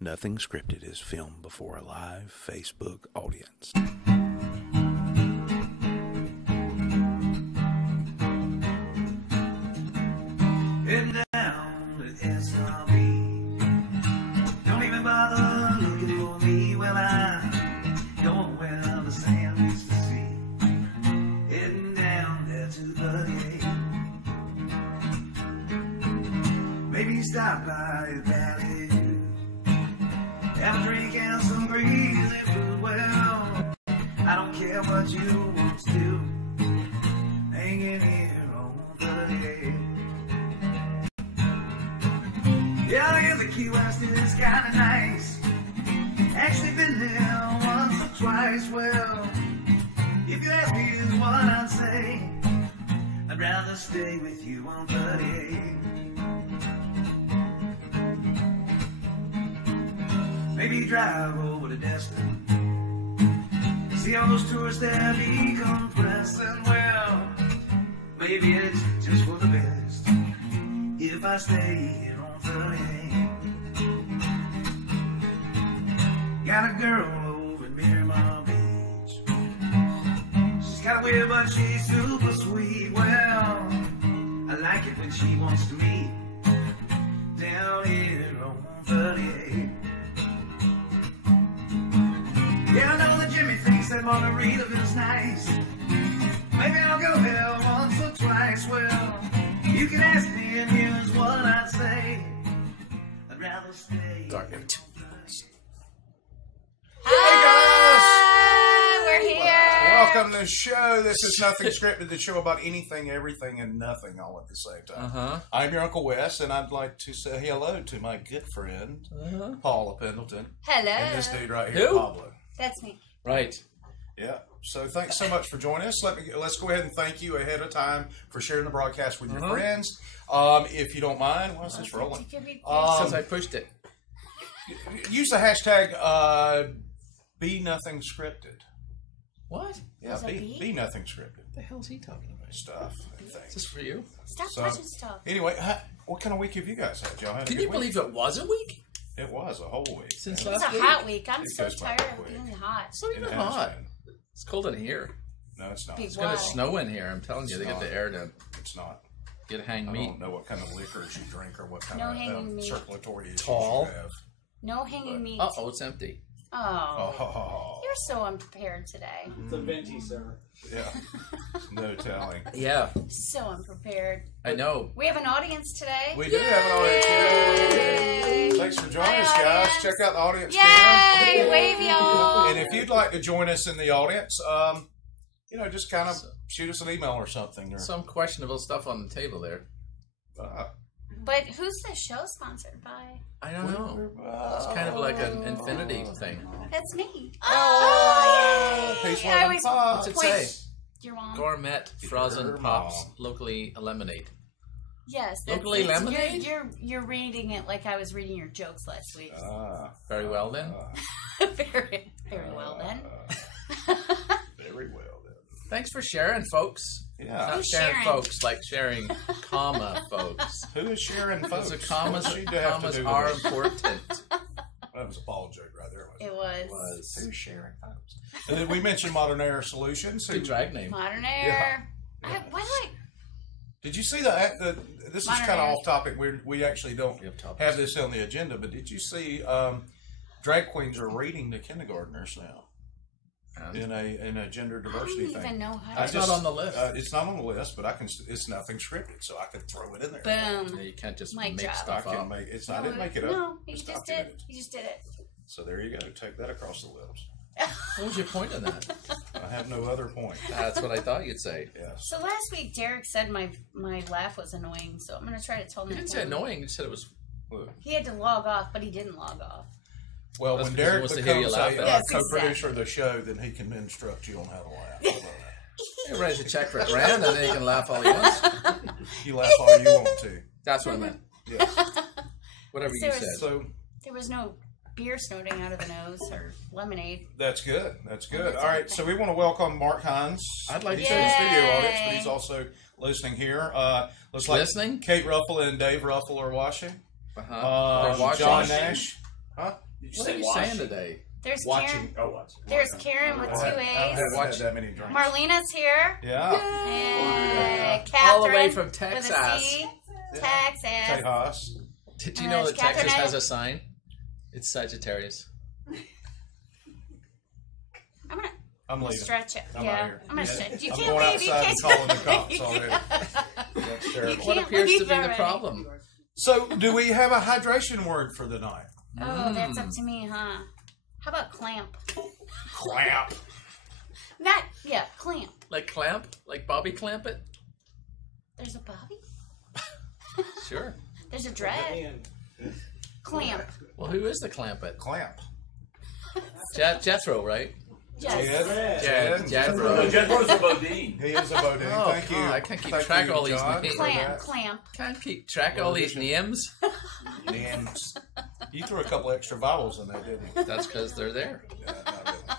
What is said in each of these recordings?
Nothing Scripted is filmed before a live Facebook audience. Heading down to SRB. Don't even bother looking for me. Well, I'm going where the sand is to see. Heading down there to 38. Maybe stop by the valley. Have a drink and some grizzly food. Well, I don't care what you want to do. Hanging here on 38. Yeah, I guess the Key West is kinda nice. Actually been there once or twice. Well, if you ask me is what I'd say, I'd rather stay with you on 38. Maybe drive over to Destin. See all those tourists there decompressing. Well, maybe it's just for the best if I stay here on 38. Got a girl over at Miramar Beach. She's kind of weird, but she's super sweet. Well, I like it when she wants to meet down here on 38. Yeah, I know that Jimmy thinks that Margaritaville's nice. Maybe I'll go there once or twice. Well, you can ask me and here's what I'd say. I'd rather stay. Dark. Hi, we're here. Welcome to the show. This is Nothing Scripted, the show about anything, everything, and nothing all at the same time. I'm your Uncle Wes, and I'd like to say hello to my good friend, Paula Pendleton. Hello. And this dude right here, Who? Pablo. That's me. Right. Yeah. So thanks so much for joining us. Let's go ahead and thank you ahead of time for sharing the broadcast with your friends. If you don't mind, why is this rolling? Since I pushed it. Use the hashtag Be Nothing Scripted. What? Yeah, Is that B? be Nothing Scripted. What the hell is he talking about? Stuff and Is things. this for you? Stop So, touching stuff. Anyway, what kind of week have you guys had? Y'all had a Can good you week? believe it was a week? It was a whole week. Since man. It's last a week? hot week. I'm It so goes by tired of quick. being hot. It's not It even has hot. been. It's cold in here. No, it's not. Big It's going to Wow. snow in here. I'm telling you, It's they get not. the air to It's not. get hang I meat. don't know what kind of liquors you drink or what kind No of hanging meat. circulatory issues Tall. you have. No hanging meat. Uh-oh, it's empty. Oh. Oh, You're so unprepared today. It's a venti, sir. yeah. No telling. Yeah, So unprepared. I know. We have an audience today. We do have an audience here. Yay! Thanks for joining Hi, us, guys. audience. Check out the audience cam. Yay! Wave y'all. And if you'd like to join us in the audience, just kind of shoot us an email or something. Or, Some questionable stuff on the table there. But who's the show sponsored by? I don't know. It's kind of like an infinity thing. That's me. Oh, yay! peace, I love, and always pop. What's it point- say? Your mom. Gourmet Your frozen pops, mom. locally eliminate. Yes. Locally lemonade? You're reading it like I was reading your jokes last week. Very well then. very, very well then. Very well then. Thanks for sharing, folks. Yeah. Not Who's sharing, sharing? folks, like sharing comma, folks. Who is sharing folks? Because the commas, What's she to have to commas do with are it? important. That was a ball joke right there. It was. Who's sharing folks? And then we mentioned Modern Air Solutions. Good drag name. Modern Air. Why do I? Did you see the this is Modern kind of Air. off topic. We actually don't We have topics. have this on the agenda, but did you see drag queens are reading to kindergartners now in a gender I don't diversity even thing? know how. It's not on the list. It's not on the list, but it's nothing scripted, so I could throw it in there. Boom. Yeah, you can't just Mic make drop. I stuff can up. make it's. I didn't make it up. No, you It's just did. documented. You just did it. So there you go. Take that across the lips. What was your point in that? I have no other point. That's what I thought you'd say. Yes. So last week, Derek said my laugh was annoying, so I'm going to try to tell him. You didn't say annoying. You said it was. He had to log off, but he didn't log off. Well, That's when because he Derek wants to hear you becomes laugh a at Yes, co-producer of the show, then he can instruct you on how to laugh. How about that? You raise a check for a grand, and then you can laugh all you want. You laugh all you want to. That's what I meant. Yes. Whatever you There said. was- So There was no beer snorting out of the nose or lemonade. that's good. That's good. That's All right. okay. So we want to welcome Mark Hines. I'd like he's to- in the studio Yay. audience, but he's also listening here. Looks like Listening? Kate Ruffle and Dave Ruffle are watching. They're watching. John Nash. Huh? What are you saying today? There's Watching. Karen. Oh, watch. There's Karen with 2 I A's. haven't had that many drinks. Marlena's here. Yeah. And Catherine All the way from with a Texas. C. Texas. Tejas. Did you know that Catherine Texas and- has a sign? It's Sagittarius. I'm leaving. Stretch it. I'm out Yeah. here. I'm gonna stretch. You I'm can't going leave. You outside can't and calling the cops already. That's terrible. What can't appears to leave be the already. problem? So, do we have a hydration word for the night? Oh, that's up to me, huh? How about clamp? Clamp. Clamp. Like clamp? Like Bobby Clampett? There's a Bobby. Sure. There's a dread. Clamp. Well, who is the Clampett? Clamp. Jethro, right? Yes. Jethro. No, Jethro's a Bodine. He is a Bodine. Oh, Thank you. God, I can't keep Thank track you, of all these John, names. for that. Clamp. Can't keep track of all these names. Names. You threw a couple extra vowels in there, didn't you? That's because they're there. Yeah, not really.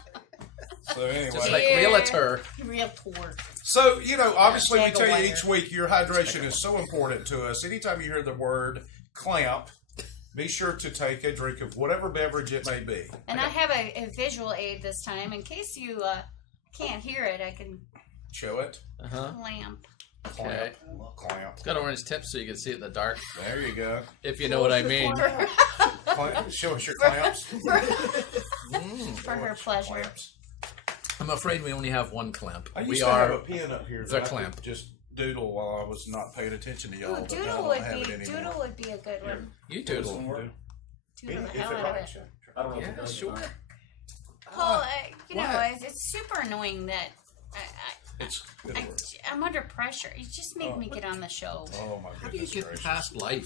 So anyway. Just like Yeah. realtor. Realtor. So, obviously we Jack tell you Wire. each week your hydration is so important to us. Anytime you hear the word clamp, be sure to take a drink of whatever beverage it may be. And I have a visual aid this time. In case you can't hear it, I can Show it. Uh-huh. clamp. Okay. Clamp. It's got orange tips so you can see it in the dark, There you go. if you know what I mean. Clamp. Show us your clamps. For her pleasure. Clamps. I'm afraid we only have one clamp. I used We to have a are pen up here the that I clamp. could just doodle while I was not paying attention to y'all. Ooh, but now I doodle don't would have it be anymore. a good one. you doodle. Doodle If the it hell out of writes, it. I don't know if it Yeah, does. sure. Paul, What? it's super annoying that It's good work. I'm under pressure. You just make me get on the show. Oh my How do you goodness get gracious. past life?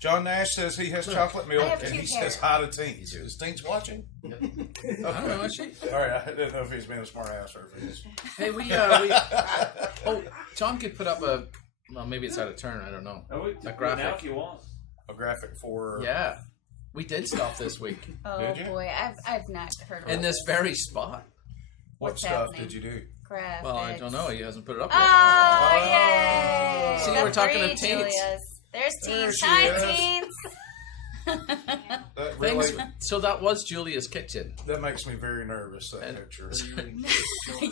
John Nash says he has chocolate milk I have and he cute says hair. hi to Teance. Is Teance watching? I don't know, is she? All right, I didn't know if he's being a smart ass or if he's... Hey, oh, John could put up well, maybe it's out of turn, I don't know. Oh, we A do it graphic. now if you want. A graphic for... Yeah. We did stuff this week. Oh Did you? boy, I've not heard of In it. this very spot. What What's stuff happening? did you do? Graphics. Well, I don't know. He hasn't put it up yet. Oh, yay! See, The we're talking to three Teance. Julias. There's There Teance. she Hi, is. Teance. That really... So that was Julia's kitchen. That makes me very nervous, that picture.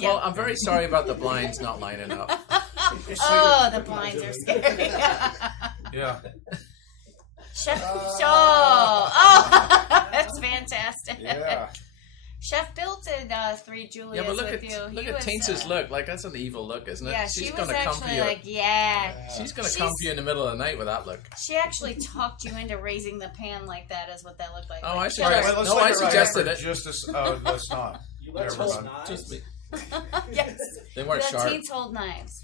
Well, I'm very sorry about the blinds not lining up. Oh, the blinds are scary. Yeah. Chef Oh, that's fantastic. Yeah. Chef built in three Julias Yeah, but look with at you. look He at was, Teance's look. Like that's an evil look, isn't it? Yeah, She's she was gonna come for actually you. like, yeah. She's gonna come for you in the middle of the night with that look. She actually talked you into raising the pan like that, is what that looked like. Oh, Like, I shut All right, suggest- well, let's No, leave I it right suggested there. it. Just as... let's not. Never mind. Just me. up. Yes. They weren't The sharp. Teens hold knives.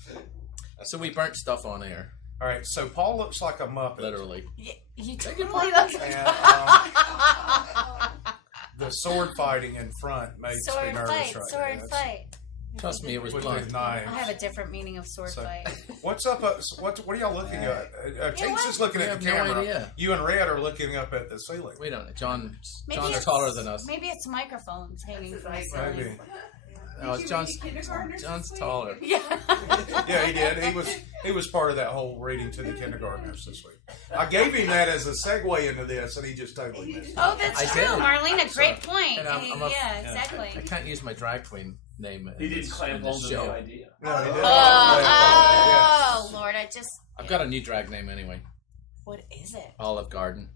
So we burnt stuff on air, All right, so Paul looks like a Muppet. literally. You totally look And the sword fighting in front makes me sword nervous fight, right sword now. fight. Trust me, it was With blunt. the knives. I have a different meaning of sword So- fight. What's up? What are y'all looking at? Teance what? is looking We at the have no camera. idea. You and Red are looking up at the ceiling. We don't. John's it's- taller than us. Maybe it's microphones hanging from the ceiling. Maybe. No, it's John's taller. Yeah. Yeah, he did. He was part of that whole reading to the kindergartners this week. I gave him that as a segue into this, and he just totally missed it. Oh, that's I true, did. Marlene. Great point. And I'm a- yeah, exactly. I can't use my drag queen name He in didn't this, clamp in this on to show. the idea. No, he didn't. Oh, Lord, I just. I've got a new drag name anyway. What is it? Olive Garden.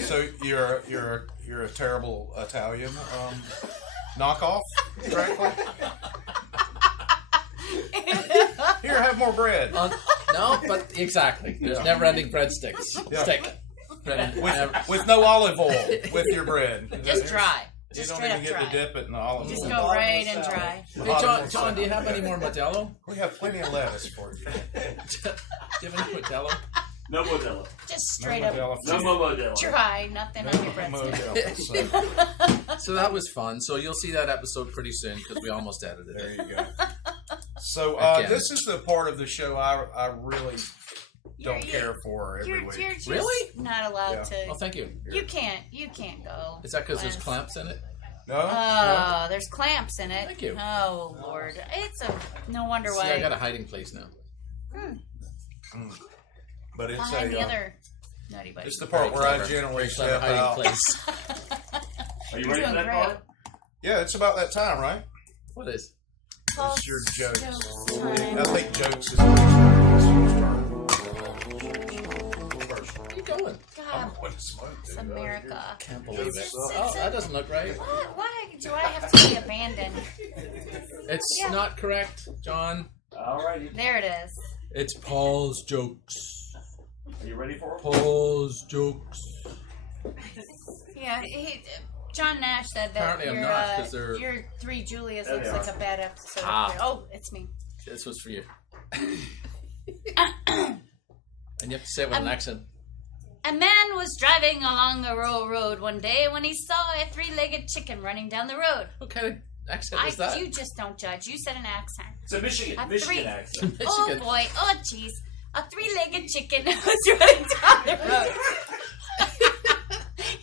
So you're a terrible Italian knockoff, correctly? Here, have more bread. No, but exactly. There's Yeah. never-ending breadsticks. Yeah. Stick. With no olive oil with your bread. Just dry. You Just don't straight even up get dry. to dip it in the olive Just oil. go right and dry. Hey, John, do you have any more Modelo? We have plenty of lettuce for you. Do you have any Modelo? No Modelo. Just straight No up Modelo for No you. Modelo. dry. Nothing on your breadstick. Modelo, so So that was fun. So you'll see that episode pretty soon because we almost edited there it. you go. So Again. this is the part of the show I really don't You're- care for every You're week. just Really? not allowed Yeah. to. Well, thank you. You can't go. Is that because there's Last- clamps in it? No? Oh, there's clamps in it. Thank you. Oh Lord, it's no wonder See, I got why. a hiding place now. But it's Behind the a other. Naughty buddy. It's the part where I generally step out. Place. Are you ready for that part? Yeah, it's about that time, right? What is? It's your jokes. Time. I think jokes is Where are you going? I'm God, going to smoke, dude. it's America. Can't believe it. It's- Oh, that doesn't look right. Why do I have to be abandoned? It's Yeah. not correct, John. Alrighty. There it is. It's Paul's jokes. Are you ready for it? Paul's jokes. Yeah, John Nash said that Apparently I'm not, 'cause they're- your Three Julias There looks they like are. a bad episode. Ah. Oh, it's me. This was for you. And you have to say it with an accent. A man was driving along a rural road one day when he saw a three-legged chicken running down the road. What kind of accent is that? You just don't judge. You said an accent. It's a Michigan A Michigan three. accent. Oh Michigan. boy, oh jeez. A three-legged chicken was running down the road.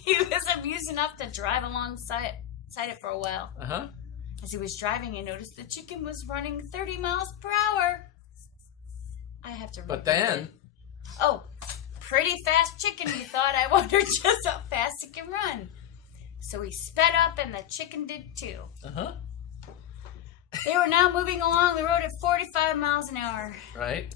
He was amused enough to drive alongside it for a while. Uh-huh. As he was driving, he noticed the chicken was running 30 miles per hour. I have to read But that. then, Oh, pretty fast chicken, he thought. I wonder just how fast it can run. So he sped up, and the chicken did too. uh-huh, They were now moving along the road at 45 miles an hour. right?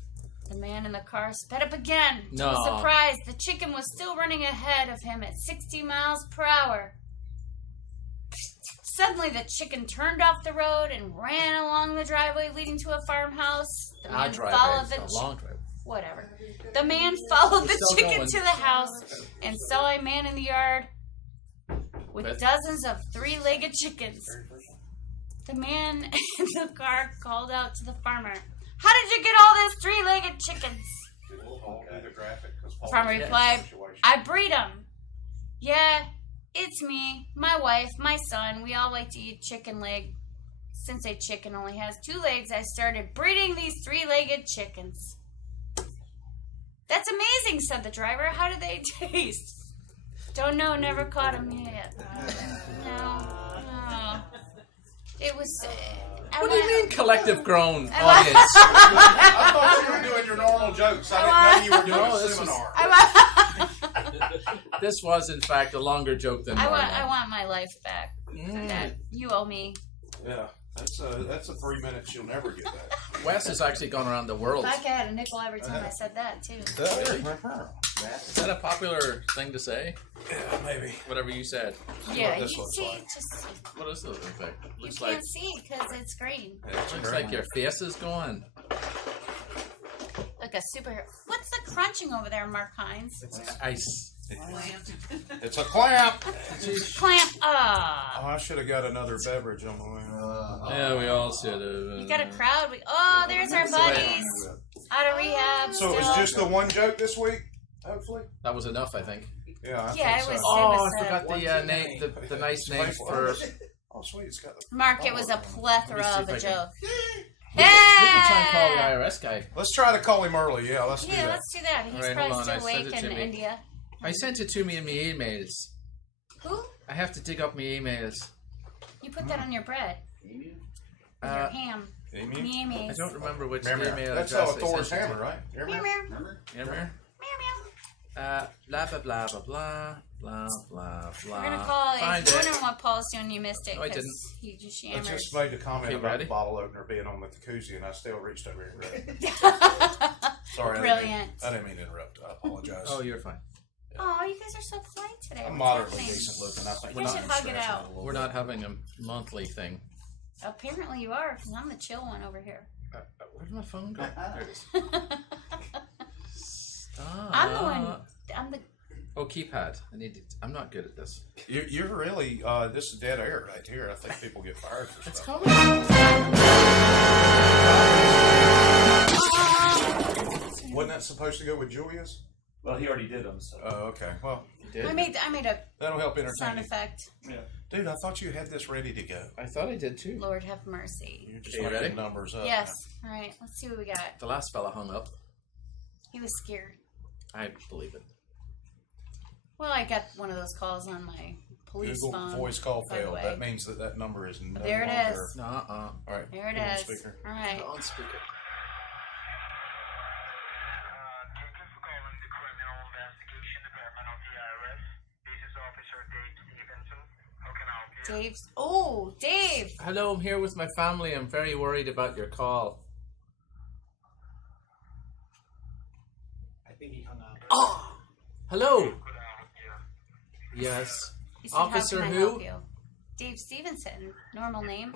The man in the car sped up again. To No. his surprise, the chicken was still running ahead of him at 60 miles per hour. Suddenly, the chicken turned off the road and ran along the driveway leading to a farmhouse. The man followed the long drive. whatever. The man followed We're the still chicken going. to the house and saw a man in the yard with With- dozens of three-legged chickens. The man in the car called out to the farmer, "How did you get all these three-legged chickens?" The farmer replied, "I breed them." "Yeah, it's me, my wife, my son. We all like to eat chicken leg. Since a chicken only has 2 legs, I started breeding these three-legged chickens." "That's amazing," said the driver. "How do they taste?" "Don't know, never caught them yet." No. It was... What do you mean collective grown audience? I thought you were doing your normal jokes. I didn't know you were doing No, a this was- seminar. This was, in fact, a longer joke than normal. I want my life back. That you owe me. Yeah, that's a 3 minutes you'll never get back. Wes has actually gone around the world. I had a nickel every time I said that, too. Is that a popular thing to say? Yeah, maybe. Whatever you said. Yeah, this you looks see, like. just... What does it look like? You Looks can't like see because it's green. looks like your face is going. Like a superhero. What's the crunching over there, Mark Hines? Ice. It's a clamp. Clamp. Oh, I should have got another beverage on the way. Yeah, we all should have. You got a crowd. There's our buddies. Out of rehab. So it was still. just the one joke this week, hopefully? That was enough, I think. Yeah, I Yeah, think it was. so. Oh, it was I forgot the name, the nice name for. Oh, sweet, it's got the... Mark, it was a plethora Let of me a see if I joke. We can try and call the IRS guy. Let's try to call him early. Yeah, let's do Yeah, that. let's do that. He's All right, probably hold on, I still sent awake it in to me. India. I sent it to me in my emails. Who? I have to dig up my emails. You put that on your bread. Your ham. Amy? Me. I don't remember which Meow, meow. email That's address how Thor's I sent it hammer, to. right? Meow, Meow, meow. meow. Remember? Meow, meow. Blah blah blah blah blah blah blah blah. We're gonna call. If Find you're it. wondering what Paul's doing, you missed it. No, I 'cause didn't. He just I yammers. just made the comment Okay, about ready? the bottle opener being on the jacuzzi, and I still reached over here and grabbed it. Sorry, Brilliant. I didn't mean to interrupt. I apologize. Oh, you're fine. Oh, you guys are so polite today. I'm What's moderately happening? decent looking. I think You we're should not hug it stressing out. a little We're bit. not having a monthly thing. Apparently you are, because I'm the chill one over here. Where'd my phone go? There it is. Stop. I'm the one. I'm the. Oh, keypad. I'm not good at this. You're really, this is dead air right here. I think people get fired for It's stuff. coming. Wasn't that supposed to go with Julia's? Well, he already did them, so. Oh, okay. Well, You did? I made a that'll help entertain sound you. effect. Yeah. Dude, I thought you had this ready to go. I thought I did too. Lord have mercy. You're just Okay, you making ready? numbers up. Yes. All right. Let's see what we got. The last fella hung up. He was scared. I believe it. Well, I got one of those calls on my police Google phone. voice call by the failed. way. That means that number is no There it longer. is. Nuh-uh. All right. There it put on is. speaker. All right. On speaker. Thank you for calling the Criminal Investigation Dave's. Oh, Dave. Hello, I'm here with my family. I'm very worried about your call. I think he hung up. Oh! Hello. Yes. He said, Officer how can I who? help you? Dave Stevenson. Normal name.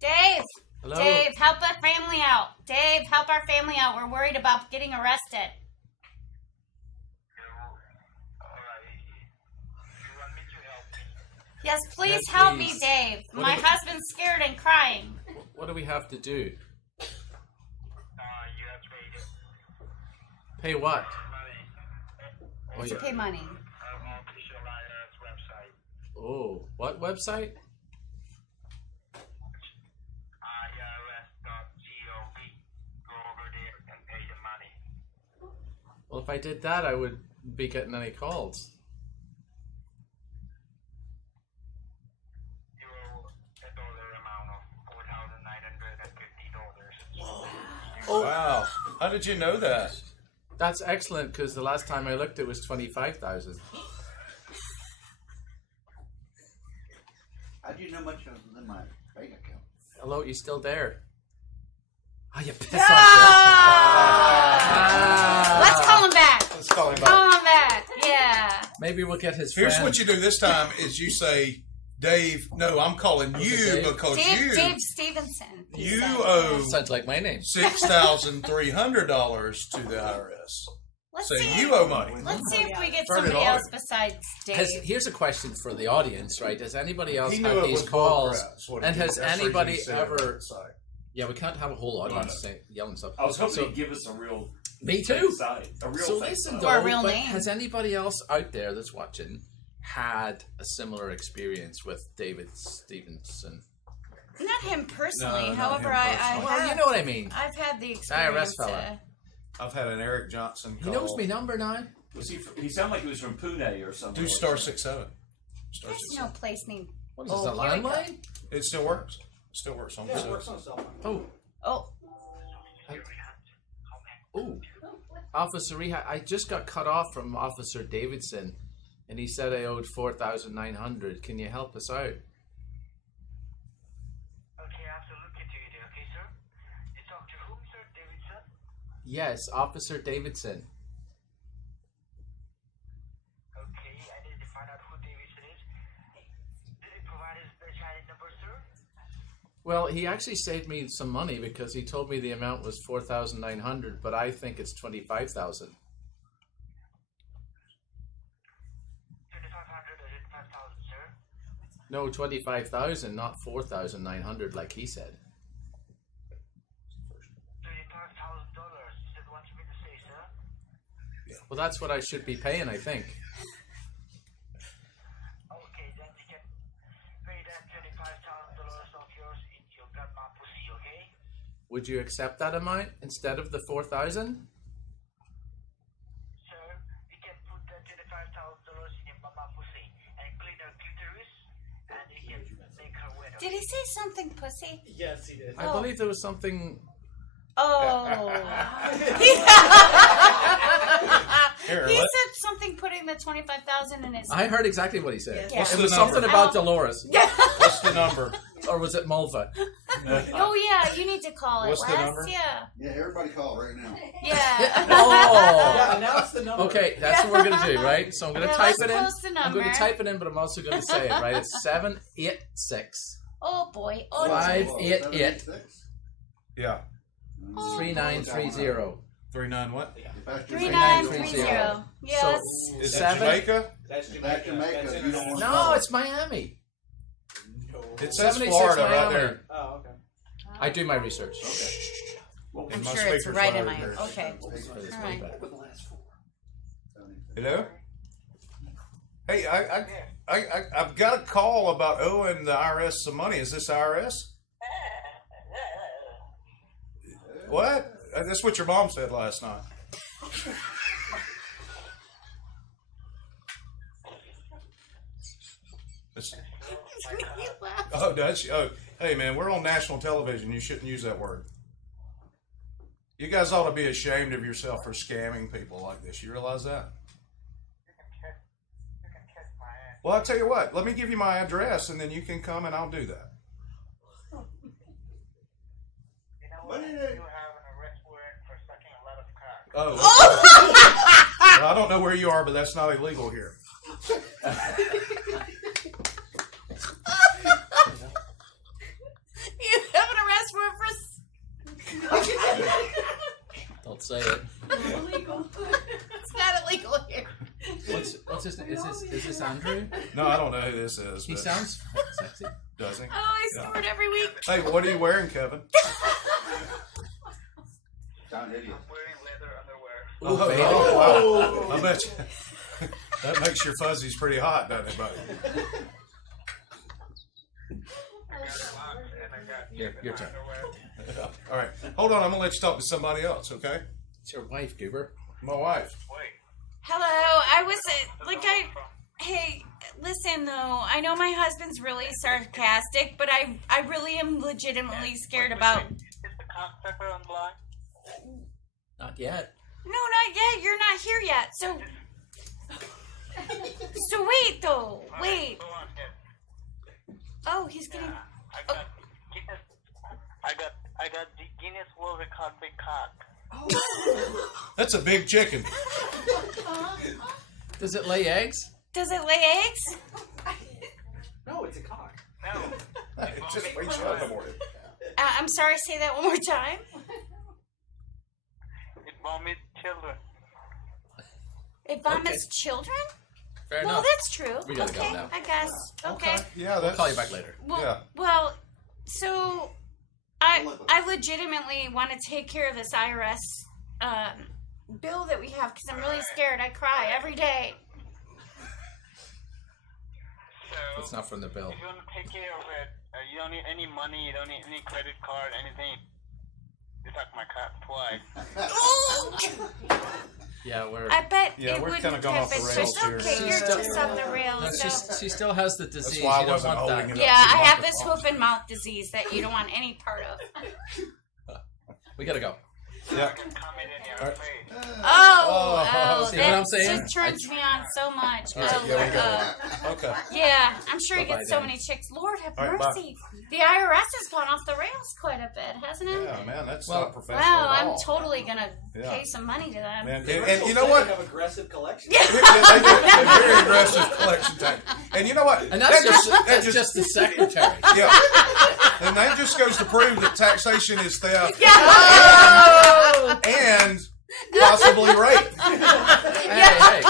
Dave. Hello. Dave, help our family out. Dave, help our family out. We're worried about getting arrested. Yes, please Yes, help please. me, Dave. What My do we- husband's scared and crying. What do we have to do? You have to Pay what? Oh, To yeah. pay money. official IRS website. Oh, what website? IRS.gov. Go over there and pay the money. Well, if I did that, I would be getting any calls. You owe a dollar amount of $4,950. Oh, Wow. How did you know that? that's excellent because the last time I looked, it was 25,000. How do you know much of than my bank account? Hello, you still there? Oh, you piss Ah! Let's call him back. Let's call him back. Call him back. Yeah. Maybe we'll get his Here's friend. what you do this time is you say, Dave, no, I'm calling you Dave? because Dave Stevenson. he you said. owe Sounds like my name. $6,300 to the IRS. Let's So see. you owe money. Let's see if we get Turn it somebody on. else besides Dave. Here's a question for the audience, right? Does anybody else He knew have it these was bull calls? crap, is what And he has did. That's the reason anybody he said it ever? on the site. Yeah, we can't have a whole audience yelling stuff. I was hoping So- he'd give us a real Me fake too. side. A real So fake listen, side. though, Or a real but name. has anybody else out there that's watching had a similar experience with David Stevenson? Not him personally. No, not however, him I personally. Well, you know what I mean. I've had the IRS experience. fella. I've had an Eric Johnson He call. knows my number now. Was he sounded like he was from Pune or something. Do star 67. Star There's 67. no place named. What is this, a here we go. landline? It still works. Still works on Yeah, the it site. works on cell phone. Oh, Oh, oh. Officer Reha, I just got cut off from Officer Davidson, and he said I owed 4,900. Can you help us out? Okay, I have to look into it, okay, sir? You talk to whom, sir? Davidson? Yes, Officer Davidson. Okay, I need to find out who Davidson is. Did he provide his bedside number, sir? Well, he actually saved me some money because he told me the amount was 4,900, but I think it's 25,000. 2,500 or 5,000, sir? No, 25,000, not 4,900 like he said. $25,000. Is that what you mean to say, sir? Well, that's what I should be paying, I think. Okay, then you can pay that $25,000 of yours in your grandma pussy, okay? Would you accept that amount instead of the 4,000? Sir, you can put that $25,000 in your mama pussy and clean her clitoris, and you can make her wet. did he say something, pussy? Yes, he did. I believe there was something. Oh. Here, He let- said something putting the 25,000 in his. I heard exactly what he said. Yeah. What's It the was number? something about Dolores. What's the number? Or was it Mulva? Oh yeah, you need to call it. What's the Wes. number? Yeah. Yeah, everybody call right now. Yeah. Oh! Yeah, announce the number. Okay, that's what we're going to do, right? So I'm going to Yeah, type let's it in. post the I'm going number. to type it in, but I'm also going to say it, right? It's 786 Oh boy. Oh, 588 Yeah. 3930. 39 what? 3930. Yes. Is that Seven- Jamaica? That's That's Jamaica. Jamaica. That's You don't want No, it's Miami. No. It says 76 Florida right Miami. there. Oh, okay. I do my research. And I'm my sure it's speaker's right in over my. here. Okay. For this All way right. better. Hello? Hey, I've got a call about owing the IRS some money. Is this IRS? What? That's what your mom said last night. Oh, does she? Oh, hey, man, we're on national television. You shouldn't use that word. You guys ought to be ashamed of yourself for scamming people like this. You realize that? Well, I'll tell you what. Let me give you my address, and then you can come, and I'll do that. You know what? You have an arrest warrant for sucking a lot of cock. Oh. Well, I don't know where you are, but that's not illegal here. You have an arrest warrant for. Don't say it. Illegal. It's not illegal here. What's his name? Is this Andrew? No, I don't know who this is. He but- sounds sexy. Does he? Oh, I scored every week. Hey, what are you wearing, Kevin? Sound idiot. I'm wearing leather underwear. Oh, wow. I bet you. That makes your fuzzies pretty hot, doesn't it, buddy? Here, your turn. All right. Hold on. I'm going to let you talk to somebody else, okay? It's your wife, Goober. My wife. Hello, I was hey, listen though, I know my husband's really sarcastic, but I really am legitimately scared about. Is the cocksucker on the line? Not yet. No, not yet. You're not here yet. So wait though. Wait. Go on, Ted. Oh, he's getting. I got the Guinness World Record big cock. That's a big chicken. Does it lay eggs? Does it lay eggs? No, it's a cock. No. It just wakes you up in the morning. I'm sorry. Say that one more time. It vomits children. It vomits children. Fair Well, enough. that's true. We gotta go okay, now. I guess. Okay. Yeah, We'll that's. call you back later. Well, Yeah. well, so I legitimately want to take care of this IRS bill that we have because I'm really scared. I cry every day. So, It's not from the bill. if you want to take care of it, you don't need any money, you don't need any credit card, anything. You suck my cock twice. Yeah, we're. I bet Yeah, it we're wouldn't kinda gone have off the been rails just here. okay. She's You're still- just off the rails. No, so. she still has the disease. why I You don't wasn't want holding that. it up. Yeah, I have Microphone. this hoof and mouth disease that you don't want any part of. We gotta go. Yeah. I can come in your All right. face. Oh, See what I'm that saying? just turns me on so much. All right, Oh, yeah, we got Lord, it. Okay. yeah, I'm sure he Bye-bye, gets so Dan. many chicks. Lord have All right, bye. mercy. The IRS has gone off the rails quite a bit, hasn't it? Yeah, man, that's Well, not professional Wow, at I'm all. totally gonna Yeah. pay some money to them. Man, and you know what? They have aggressive collection. They do. They're very aggressive collection tax. And you know what? And that's That just the secretary. yeah. And that just goes to prove that taxation is theft and possibly rape. Hey.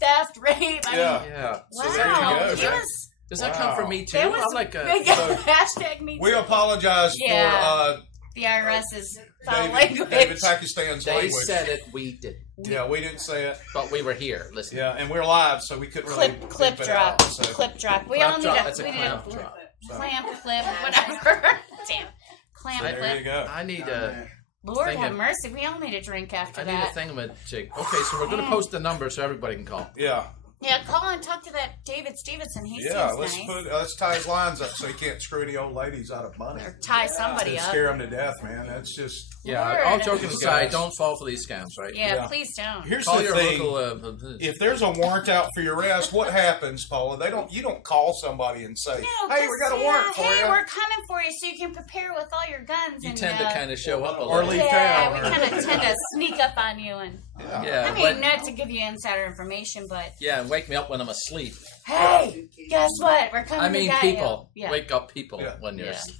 Theft, rape. I mean, Yeah. Yeah. So there you wow. go, It man. was. Does that come from me too? It was I'm like big a. hashtag me. We too. apologize Yeah. for The IRS is foul David language. Pakistan's They language. said it, we did, Yeah, we didn't say it. but we were here. Listen. Yeah, and we're live, so we couldn't really Clip bleep it drop. out, so. Clip drop. We Clap all drop, need that's a we need clamp drop. clamp clip, whatever. Damn. Clamp So there clip. you go. I need a. Lord Thing have of- mercy. We all need a drink after I need that. a thingamajig. Okay, so we're gonna post the number so everybody can call. Yeah. Yeah, call and talk to that David Stevenson. He Yeah, seems nice. let's tie his lines up so he can't screw any old ladies out of money. Or tie somebody And up. scare them to death, man. That's just. Yeah, Lord. all joking These aside, guys. don't fall for these scams, right? Yeah, Yeah. please don't. Here's Call the your thing. local. If there's a warrant out for your arrest, what happens, Paula? You don't call somebody and say, No, "Hey, just we got a say, warrant for hey, you." we're coming for you so you can prepare with all your guns. you and, tend to kind of show up a Or little. leave yeah, town. we kind of tend to sneak up on you and. Yeah, I mean, not to give you insider information, but yeah, and wake me up when I'm asleep. hey, guess what? We're coming I mean, to get people. you. Yeah. Wake up people Yeah. when you're Yeah. asleep.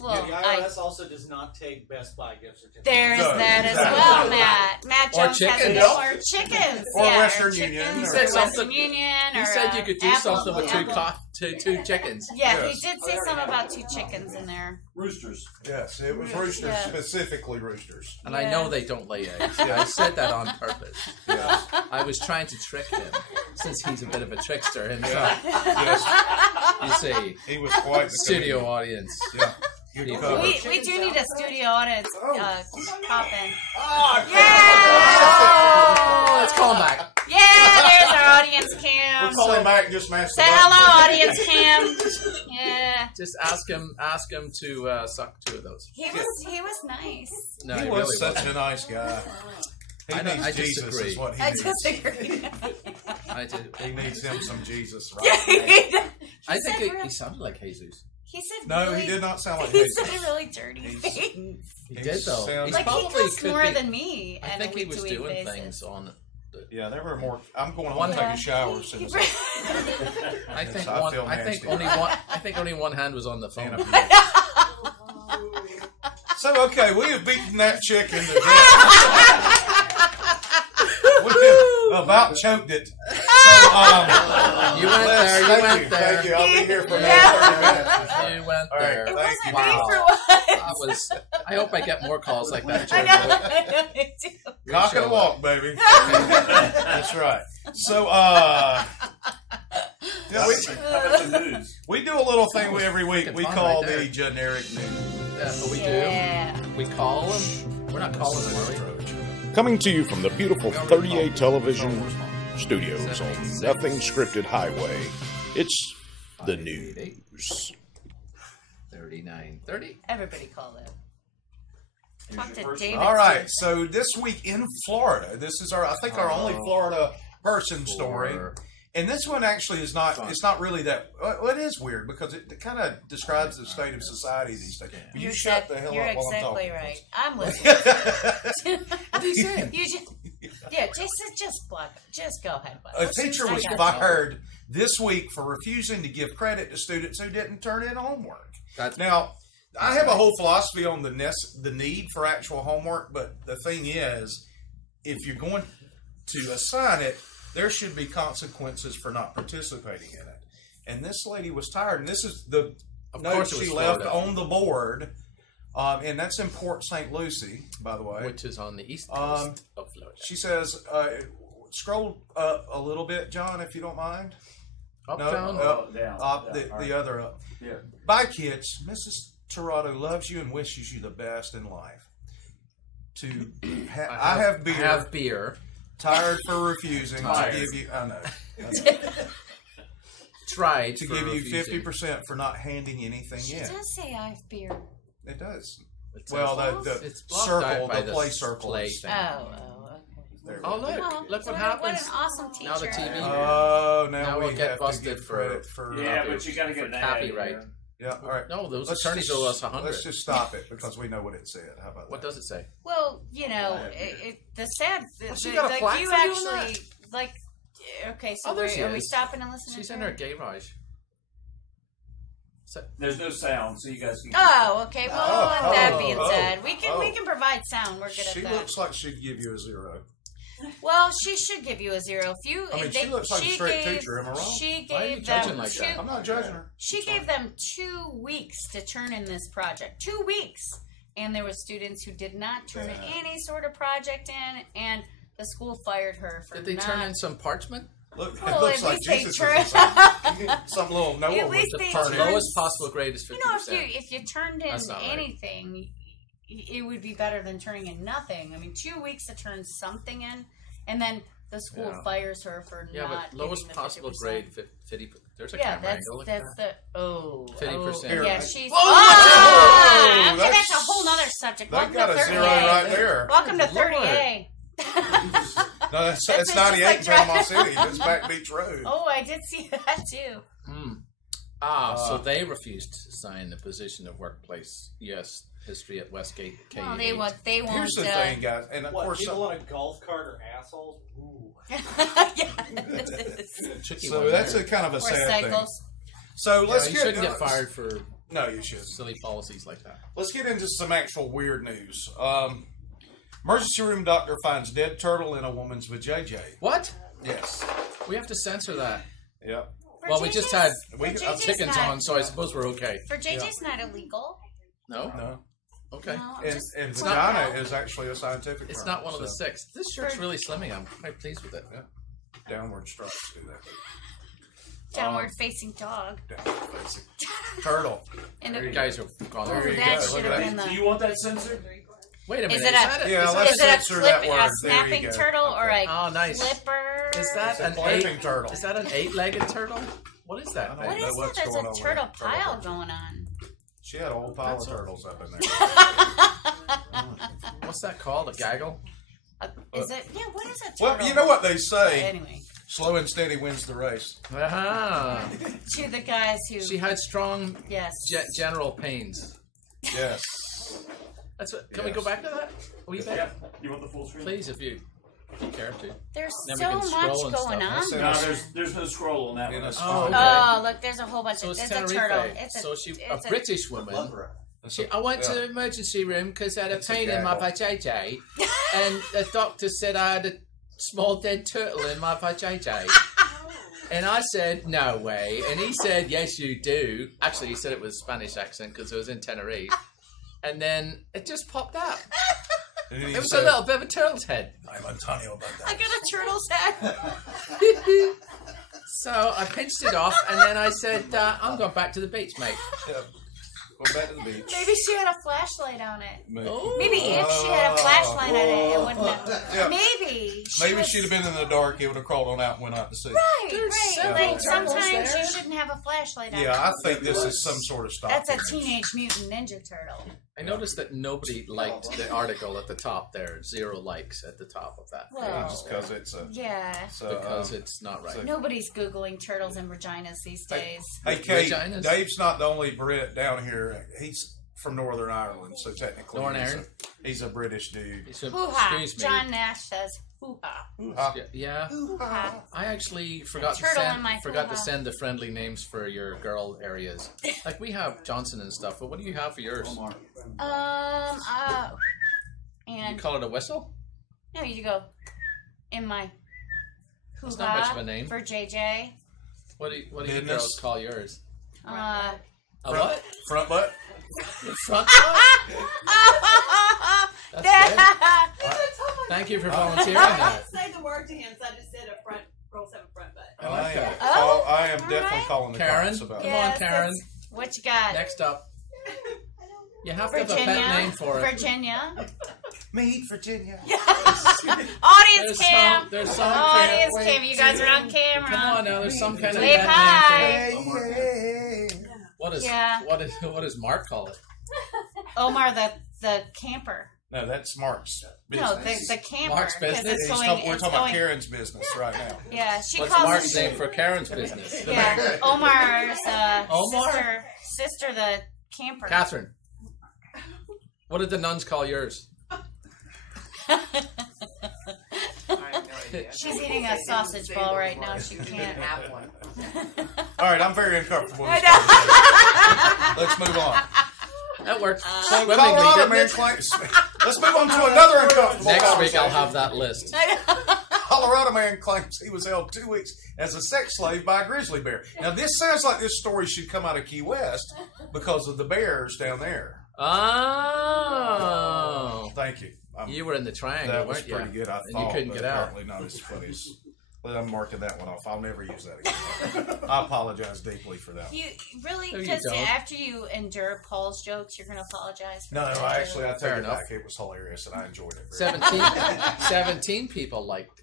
Well, The IRS also does not take Best Buy gift certificates. there's No, that as exactly. well, Matt. Matt Or Jones chickens. has or chickens. Or yeah, Western or Union, chickens, or- or He said Western something- Union. He or, said you could do Apple, something with Apple. two chickens. Yeah, Yes. he did say something about 2 chickens in there. Roosters. Yes, it was roosters, Yeah. specifically roosters. And I know they don't lay eggs. I said that on purpose. Yes, I was trying to trick him, since he's a bit of a trickster himself. yes, You see, he was quite the studio comedian. audience. Yeah, good People. cover. We do need a studio audience pop in. Oh, Yeah! let's call him back. Yeah, there's our audience We'll cam. call him back and just mash the Say button. hello, audience cam. Yeah. Just ask him to suck 2 of those. He was nice. No, He he was really such wasn't. a nice guy. He I needs Jesus disagree. is what he I needs. disagree. I did. He needs him some Jesus, right? I think he sounded like Jesus. He said No, really, he did not sound like he Jesus. said really dirty things. He did though. sounds- Like he probably cussed could more be- than me. I on think a he was week-to-week doing basis. things on. Yeah, there were more. I'm going home and take a shower soon as I think I one. feel I think nasty. only one. I think only one hand was on the phone. So, okay, we have beaten that chick in the death. We have about choked it. So, You went there. You thank went you, there. Thank you. I'll be here for another 30 minutes. You went All there. right, thank you. Wow. For what? That was. I hope I get more calls like that. I know, me too. Cock and walk, baby. That's right. So, yeah, How about the news? we do a little thing every week we fun call right there. the generic news. Yeah, but we Yeah. do. We call them. We're not calling them, are we? Coming to you from the beautiful 38 television studios on Nothing Scripted Highway, it's the news. 39:30. Everybody call it. Talk to first David. All right, so this week in Florida, this is our only Florida person story. And this one actually is not, it's not really that, well, it is weird because it kind of describes the state of society these days. You shut the hell You're up while I'm exactly talking. right. I'm listening. What are you saying? You just block it. Just go ahead. Bud. A teacher was I got fired this week for refusing to give credit to students who didn't turn in homework. Now, I have a whole philosophy on the need for actual homework, but the thing is, if you're going to assign it, there should be consequences for not participating in it. And this lady was tired, and this is the note course it she was left Florida. on the board, and that's in Port St. Lucie, by the way. Which is on the east coast of Florida. She says, scroll up a little bit, John, if you don't mind. Up, No, down? up, down. up, Yeah, all the right. other up. Yeah. Bye, kids. Mrs. Tirado loves you and wishes you the best in life. I have beer. Have beer. Tired for refusing Tired. to give you. I know. Tried To for give you refusing. 50% for not handing anything She in. does say I have beer. It does. It Well, says- the it's blocked circle, out by the play circle. play is- thing. Okay. there we Oh, go. look. Well, Look what What happens. an awesome teacher. Now the TV. Oh, Now now we'll we get have busted to give for- credit for. Yeah, but you got to get an copyright. ad. Yeah, all right. No, those Let's attorneys just- owe us 100. Let's just stop it because we know what it said. How about What that? does it say? Well, you know, the sad, she got a like plaque you for doing actually, like, okay, so Oh, there are she we is. stopping and listening She's to in her? her garage. So, There's no sound, so you guys can. Oh, okay. Well, with that being oh, said, we can oh. provide sound. We're good She at that. looks like she'd give you a 0. Well, she should give you a 0. If you, I mean, she looks like a straight teacher. Am I wrong? She Why are you gave judging them like two. that? I'm not judging her. She gave them 2 weeks to turn in this project. 2 weeks, and there were students who did not turn in any sort of project in, and the school fired her for did they not. turn in some parchment? Look, it Well, looks at like least they Jesus turn- is some little Noah At would least they turn The in. lowest possible grade is 50%. You know, if you turned in That's not right. anything, it would be better than turning in nothing. I mean, 2 weeks to turn something in, and then the school Yeah. fires her for Yeah, not but lowest giving the possible 50%. grade, 50. There's a Yeah, camera angle. Look at that's that. the 50%. Yeah, Here. she's. Whoa! Ah, okay, That's- that's a whole nother subject. That Welcome got to a 30A. 0 right there. Welcome to Good Lord. 30A. No, it's just 98 like in Panama City. It's Back Beach Road. Oh, I did see that too. So they refused to sign the position of workplace. Yes, history at Westgate. Well, K8. they won't. Here's the thing, guys, and of What, course, people on a golf cart are assholes? Ooh. Tricky so one that's there. a kind of a Or sad cycles. thing. So Yeah, let's you get. shouldn't get fired for No, you should. silly policies like that. Let's get into some actual weird news. Emergency room doctor finds dead turtle in a woman's vajayjay. What? Yes. We have to censor that. Yep. For Well, we just had JJ's chickens not- on, so I suppose we're okay. For JJ's not illegal. No? No. Okay. No, And, just- and it's vagina not- is actually a scientific It's term, not one of the so 6. This shirt's really slimming. I'm quite pleased with it. Yeah. Downward stripes do that. Downward facing dog. Downward facing. Turtle. And You guys are gone. Oh, There you that go. should Look have at been Do the. you want that censored? Wait a minute. Is it Yeah, a? let's Is it a censor that clip, word. a There snapping you go. turtle, or a Oh, nice. flipper? Is that It's a an clapping 8? turtle. Is that an 8-legged turtle? What is that? I don't What thing? know is what's that? There's going a on with turtle that turtle. pile going on. She had a whole pile of turtles up in there. What's that called? A gaggle? Is it? Yeah. What is a turtle? Well, you know what they say. Anyway. Slow and steady wins the race. Ah. To the guys who. She had strong general pains. Yes. That's what. Can we go back to that? Yeah. You want the full screen? Please, if you care to. There's Then so we can scroll much and going stuff. on. No, there's no scroll on that one. Oh, okay. Oh, look, there's a whole bunch So of. it's It's a Tenerife. turtle. A British woman. I went to the emergency room because I had a pain in my vagina, and the doctor said I had a small dead turtle in my vagina. And I said, no way. And he said, yes, you do. Actually, he said it was Spanish accent because it was in Tenerife. And then it just popped out. It was a little bit of a turtle's head. I'm Antonio about that. I got a turtle's head. So I pinched it off, and then I said, I'm going back to the beach, mate. Yep. Go back to the beach. Maybe she had a flashlight on it. Oh. Maybe if she had a flashlight on it, it wouldn't have. Yeah. Maybe. Maybe she'd have been in the dark. It would have crawled on out and went out to sea. Right, There's right. several Like turtles sometimes there. you shouldn't have a flashlight on. Yeah, I think this is some sort of stock. That's a image. Teenage Mutant Ninja Turtle. I noticed that nobody liked the article at the top there. 0 likes at the top of that. Well, Just because it's a. yeah. So, Because it's not right. Nobody's Googling turtles and vaginas these days. Hey, Kate, Vaginas. Dave's not the only Brit down here. He's from Northern Ireland, so technically Northern Ireland? he's a British dude. He said, Hoo-ha. excuse me. John Nash says hoo-ha. Yeah. Hoo-ha. I actually forgot to Turtle in my send hoo-ha. to send the friendly names for your girl areas. Like we have Johnson and stuff, but what do you have for yours? You And call it a whistle? no, you go in my hoo-ha. It's not much of a name. For JJ. What do you Goodness. girls call yours? Uh, A what? Front butt? Front butt? That's good. Thank you for volunteering I that. didn't say the word to him, so I just said a front. Girls have a front butt. I like that. Oh, I am all definitely right. calling the Karen? cops about Come it. on, Karen. What you got? Next up. You have to have a Virginia. pet name for it. Virginia. Meet Virginia. Audience cam. There's some Audience kind cam. You guys are on camera. Come on now, there's some kind of Wave pet hi. name for it. What does Mark call it? Omar the camper. No, that's Mark's No, business. the camper. Mark's 'cause business? It's We're going, talking it's about going, Karen's business right now. Yeah, she What's calls Mark's it. name for Karen's business? Yeah, Omar's Omar? sister, the camper. Catherine. What did the nuns call yours? She's eating a sausage ball right now. She can't have one. All right, I'm very uncomfortable with this. Let's move on. That worked. So Swimmingly, Colorado didn't man it? claims. Let's move on to another uncomfortable Next week conversation. I'll have that list. Colorado man claims he was held 2 weeks as a sex slave by a grizzly bear. Now, this sounds like this story should come out of Key West because of the bears down there. Oh. Thank you. You were in the triangle, That was weren't you? pretty good, I And thought. you couldn't but get out. apparently not as funny as... Well, I'm marking that one off. I'll never use that again. I apologize deeply for that. You really, No, you because don't. after you endure Paul's jokes, you're going to apologize for No, that, actually, I Fair take it enough. back. It was hilarious, and I enjoyed it. Very much. 17 people liked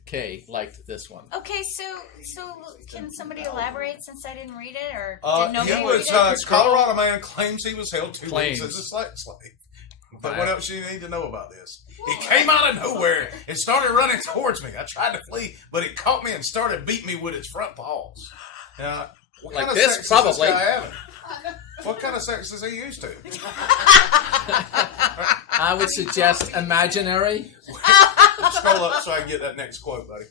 this one. Okay, so can somebody elaborate since I didn't read it, or did He nobody was read it? Colorado man claims he was held 2 Claims. weeks as a sex slave. But Wow. what else do you need to know about this? He came out of nowhere and started running towards me. I tried to flee, but it caught me and started beating me with its front paws. Now, what Like kind of this, sex probably. is this guy having? What kind of sex is he used to? I would suggest imaginary. Scroll up so I can get that next quote, buddy.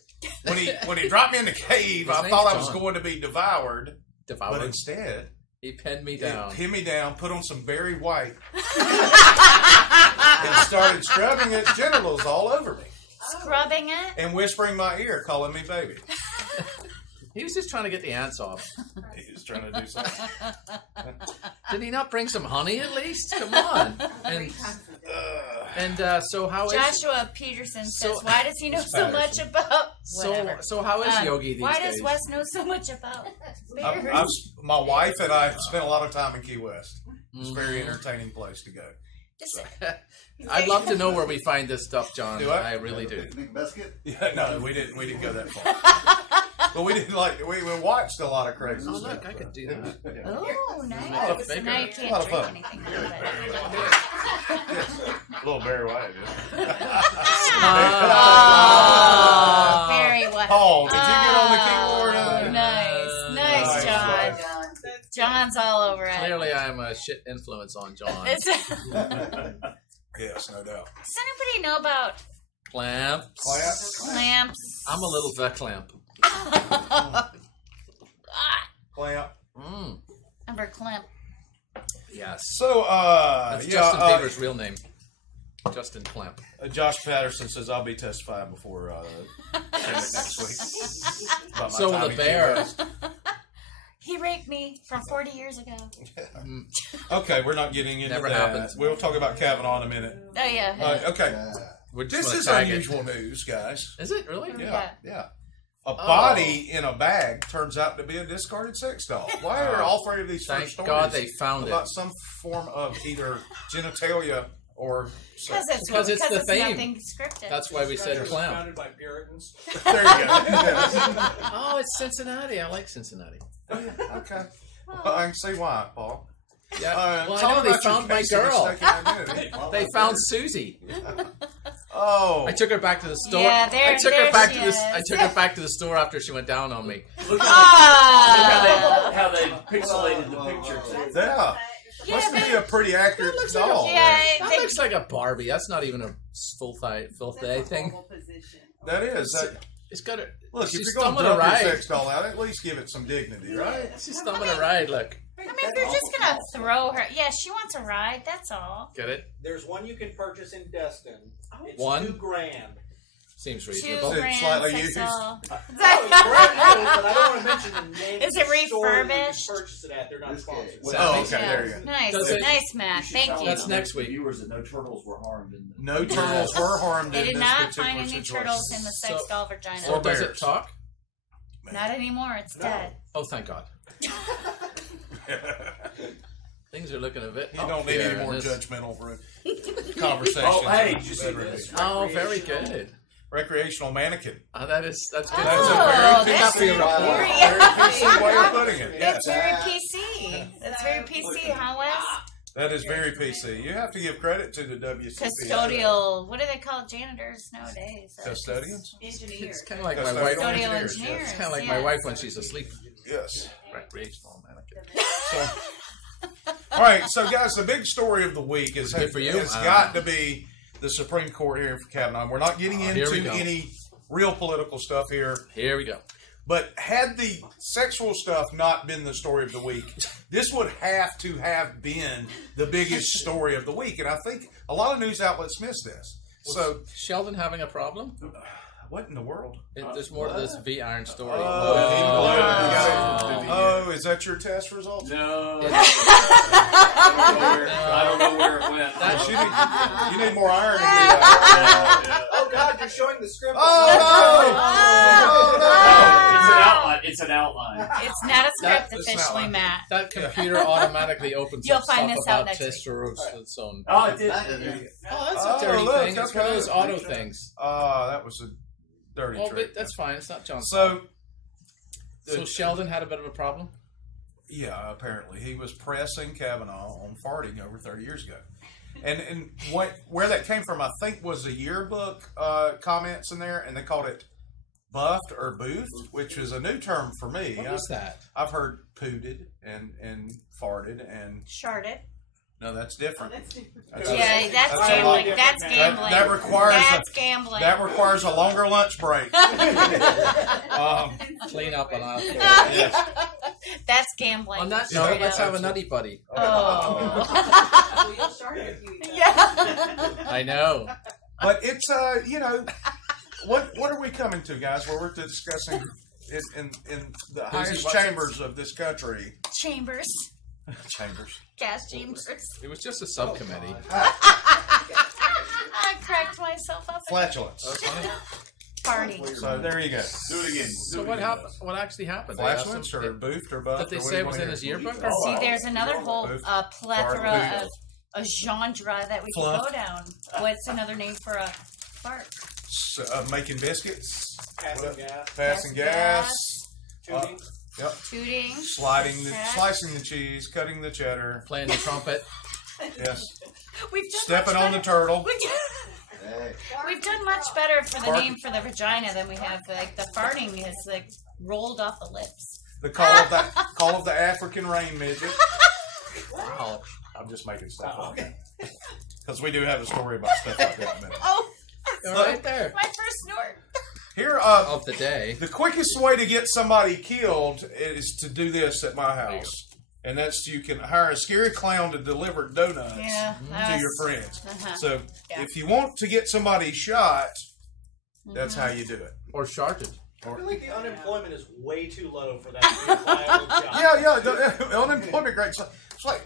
When he dropped me in the cave, His I name's thought I was John. going to be devoured, but Devoured. instead, He pinned me he down. pinned me down, put on some Barry White, and started scrubbing its genitals all over me Scrubbing it? and whispering in my ear, calling me baby. He was just trying to get the ants off. He was trying to do something. Did he not bring some honey at least? Come on. And so how is Joshua Peterson says, So- why does he know so much about... Whatever. so how is Yogi these Why days? does Wes know so much about bears? My wife and I spent a lot of time in Key West. It's a very entertaining place to go. I'd love to know where we find this stuff, John. Do I? I really do. Picnic biscuit? Yeah, no, we didn't go that far. But we didn't we watched a lot of crazy Oh stuff. look, I could do that. Oh, lot of nice. bigger. Now you A lot can't of drink fun. anything out of it. A little Barry White. Very well. Paul, did you get on the Key John's all over it. Clearly, I'm a shit influence on John. Yes, no doubt. Does anybody know about Clamps. clamps? I'm a little verklemp. Clamp. Number clamp. Yes. So, that's Justin Bieber's real name. Justin Clamp. Josh Patterson says I'll be testifying before next week. About my So will the timing bear. cameras. He raped me from 40 years ago. Okay, we're not getting into Never that. happened. We'll talk about Kavanaugh in a minute. Oh, yeah. Okay. We're just This gonna is tag it. unusual news, guys. Is it really? Yeah. A body in a bag turns out to be a discarded sex doll. Why are all three of these Thank first stories God they found it. about some form of either genitalia or sex? Because it's the theme. Nothing scripted. That's why we said clown. Founded by Puritans. There you go. Yes. Oh, it's Cincinnati. I like Cincinnati. Okay. Well, I can see why, Paul. Yeah. Well, talk I know they about your found my case of girl. mistaken identity. They found Susie. Oh. I took her back to the store. Yeah, there- I took there her back she to the. is. I took her back to the store after she went down on me. Look Ah! how they pixelated the picture too. Yeah. Must be a pretty accurate doll. Yeah, That looks like a Barbie. That's not even a full thing. That is. It's got a. Look, if she's you're going to stumbling dump your a ride. sex doll out, at least give it some dignity, right? She's stumbling a ride. Look. I mean, if you're just going to throw her. Yeah, she wants a ride. That's all. Get it? There's one you can purchase in Destin. It's One? $2,000. Seems Two reasonable. Is it grand slightly sex used? doll. No, it's brand new, but I don't want to mention the name. Is it of the store that you can refurbished? purchase it at. They're not sponsored. Oh, okay, there you go. Nice, Does it- nice, Matt. Thank you. That's next week. Viewers that no turtles were harmed in the No turtles were harmed They in did this not particular find any situation. turtles in the sex So- doll vagina. So does bears. it talk? Not anymore. It's dead. Oh, thank God. Things are looking a bit. You don't need any more judgmental conversations. Oh, hey, did you see this? Oh, very good. Recreational mannequin. That's good. That's a Oh, very that's PC, very PC way of putting it. Yes. That's very PC. That's very PC, huh, Wes? That is very PC. You have to give credit to the WCP. Custodial. What do they call janitors nowadays? Custodians? Engineer. It's kind of like my Custodial wife. Custodial engineers, engineers. It's kind of like yes. my wife when she's asleep. Yes. Recreational mannequin. So, all right, so guys, the big story of the week is Good for you. has got to be the Supreme Court hearing for Kavanaugh. We're not getting Here we into go. any real political stuff here. Here we go. But had the sexual stuff not been the story of the week, this would have to have been the biggest story of the week. And I think a lot of news outlets miss this. So, Sheldon having a problem? what in the world? There's more to this V Iron story. Oh, is that your test results? No. It's- I don't know where it went. You need more iron. Oh, God, you're showing the script. It's an outline. It's not a script It's officially, not. Matt. That computer automatically opens You'll up find stuff this out about next week. testosterone. Oh, it did. Oh, that's a dirty look, thing. It's one of okay. those auto things. That was a dirty Well, trick. but that's fine. It's not John's. So, So Sheldon had a bit of a problem? yeah, apparently he was pressing Kavanaugh on farting over 30 years ago, and where that came from, I think, was a yearbook comments in there, and they called it buffed or boothed, which is a new term for me. What is that? I've heard pooted and farted and Sharded. no, that's different. Yeah, that's That's gambling. different, That's man. gambling. That requires That's gambling. That requires a longer lunch break. Clean up on our Yes. That's gambling. On that Straight note, let's up. have a nutty buddy. Oh. Well, you'll start if you eat that. Yeah. I know. But it's what are we coming to, guys? Where we're discussing it in the highest what's chambers of this country. Chambers. Chambers. Gas chambers. It was just a subcommittee. I cracked myself up. Flatulence. Party. So there you go. Do it again. So what happened? What actually happened? They asked Flatulence him- or boofed or buffed? Did they or what say do it you was wanna in hear? his yearbook? See, there's another whole plethora Fart. of a genre that we Fluff. could go down. What's another name for a fart? Making biscuits. Passing gas. Passing gas. Tooting. Yep. Tooting. Crack. Slicing the cheese, cutting the cheddar. Playing the trumpet. Yes. We've done Stepping much on the better. turtle. We've done much better for the Bark. name for the vagina than we have. Like the farting is like rolled off the lips. The call of the African rain midget. Wow. I'm just making stuff up. Because we do have a story about stuff like that in a minute. Oh, Right there. my first snort. Here, Of the day. the quickest way to get somebody killed is to do this at my house. And that's you can hire a scary clown to deliver donuts to your friends. So if you want to get somebody shot, that's how you do it. Or shorted. I feel like the unemployment is way too low for that to be a viable job. Yeah. Unemployment rate. It's like,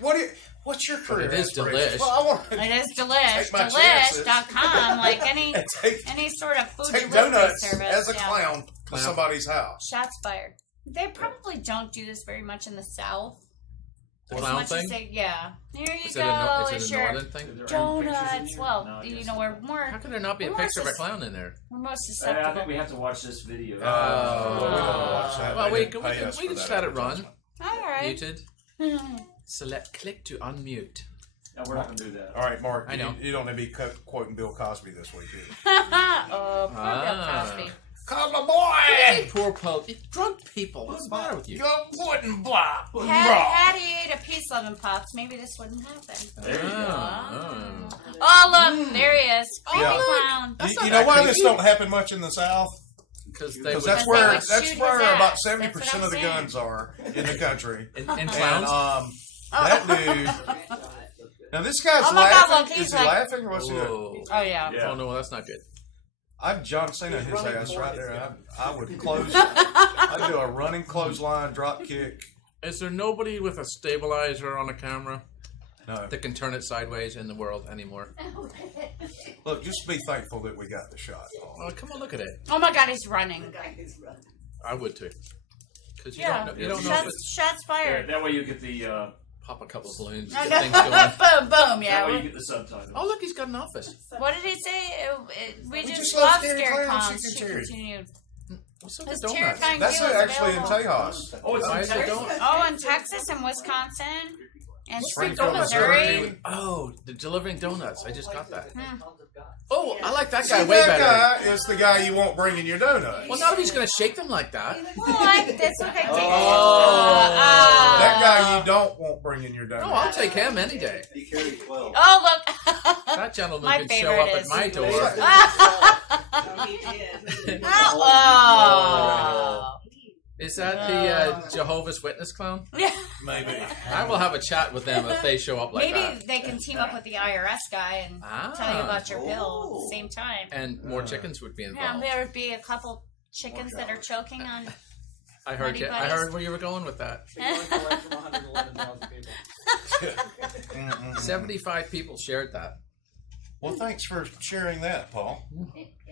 what's your career? But it is aspirations? delish. Well, I want to It is delish. Take my chances. Delish.com. Like any sort of food take delivery donuts service. as a clown to somebody's house. Shots fired. They probably don't do this very much in the South. The As clown much thing? as they, yeah. Here you Is go. it a Sure. northern thing? Donuts. Well, you know, we're more. How could there not be a we're picture of a more clown in there? We're most I susceptible. think we have to watch this video. Well, we don't watch that. Well, They we didn't pay us can for just that let it run. advertisement. All right. Muted. Select click to unmute. No, we're not going to do that. All right, Mark. I know. You don't need to be quoting Bill Cosby this week, do you? Oh, poor Bill Cosby. Call the boy! Poor Pope. Drunk people. What's the matter with you? Go wooden block. Had he ate a peace loving pops, maybe this wouldn't happen. There you Oh. Oh, look, there he is. Creepy Oh, clown. You know why this don't happen much in the South? Because they Because would that's they where would shoot about his ass. 70% That's what of I'm the saying. guns are in the country. in And clowns. that dude. Now this guy's Oh my God, laughing. look, he's Is he like- laughing or what's he doing? Whoa. Oh, yeah. Yeah. Oh no, that's not good. I'd John Cena his ass right there. I would close. I'd do a running clothesline, drop kick. Is there nobody with a stabilizer on a camera No, that can turn it sideways in the world anymore? look, just be thankful that we got the shot. Oh, come on, look at it. Oh my God, he's running. I would too. Because you Yeah. don't know if it's Shots Yeah, fired. that way you get the pop a couple of balloons, No, get no. things going. Boom, boom, that yeah. way you get the subtitles. Oh look, he's got an office. What did he say? We just just love love scary scary clowns, clowns. she She continued. continued. What's up This with donuts? terrifying That's deal is actually in available. Tejas. Oh, it's Why in is it Texas. donuts? Oh, in Texas and Wisconsin and Springfield, Springfield, Missouri. Oh, they're delivering donuts. I just got that. Hmm. Oh, I like that See, guy way that better. guy is the guy you won't bring in your donut. Well, not if he's going to shake them like that. Well, that's what I did. That guy you don't won't bring in your donut. No, I'll take him any day. He carried 12. Oh, look. That gentleman My can show favorite up at is- my door. Oh. Is that the Jehovah's Witness clown? Yeah. Maybe. I will have a chat with them if they show up like Maybe that. they can team up with the IRS guy and tell you about your bill at the same time. And more chickens would be Yeah, involved. there would be a couple chickens that are choking on. I heard Buddy I buddies. heard where you were going with that. 75 people shared that. Well, thanks for sharing that, Paul.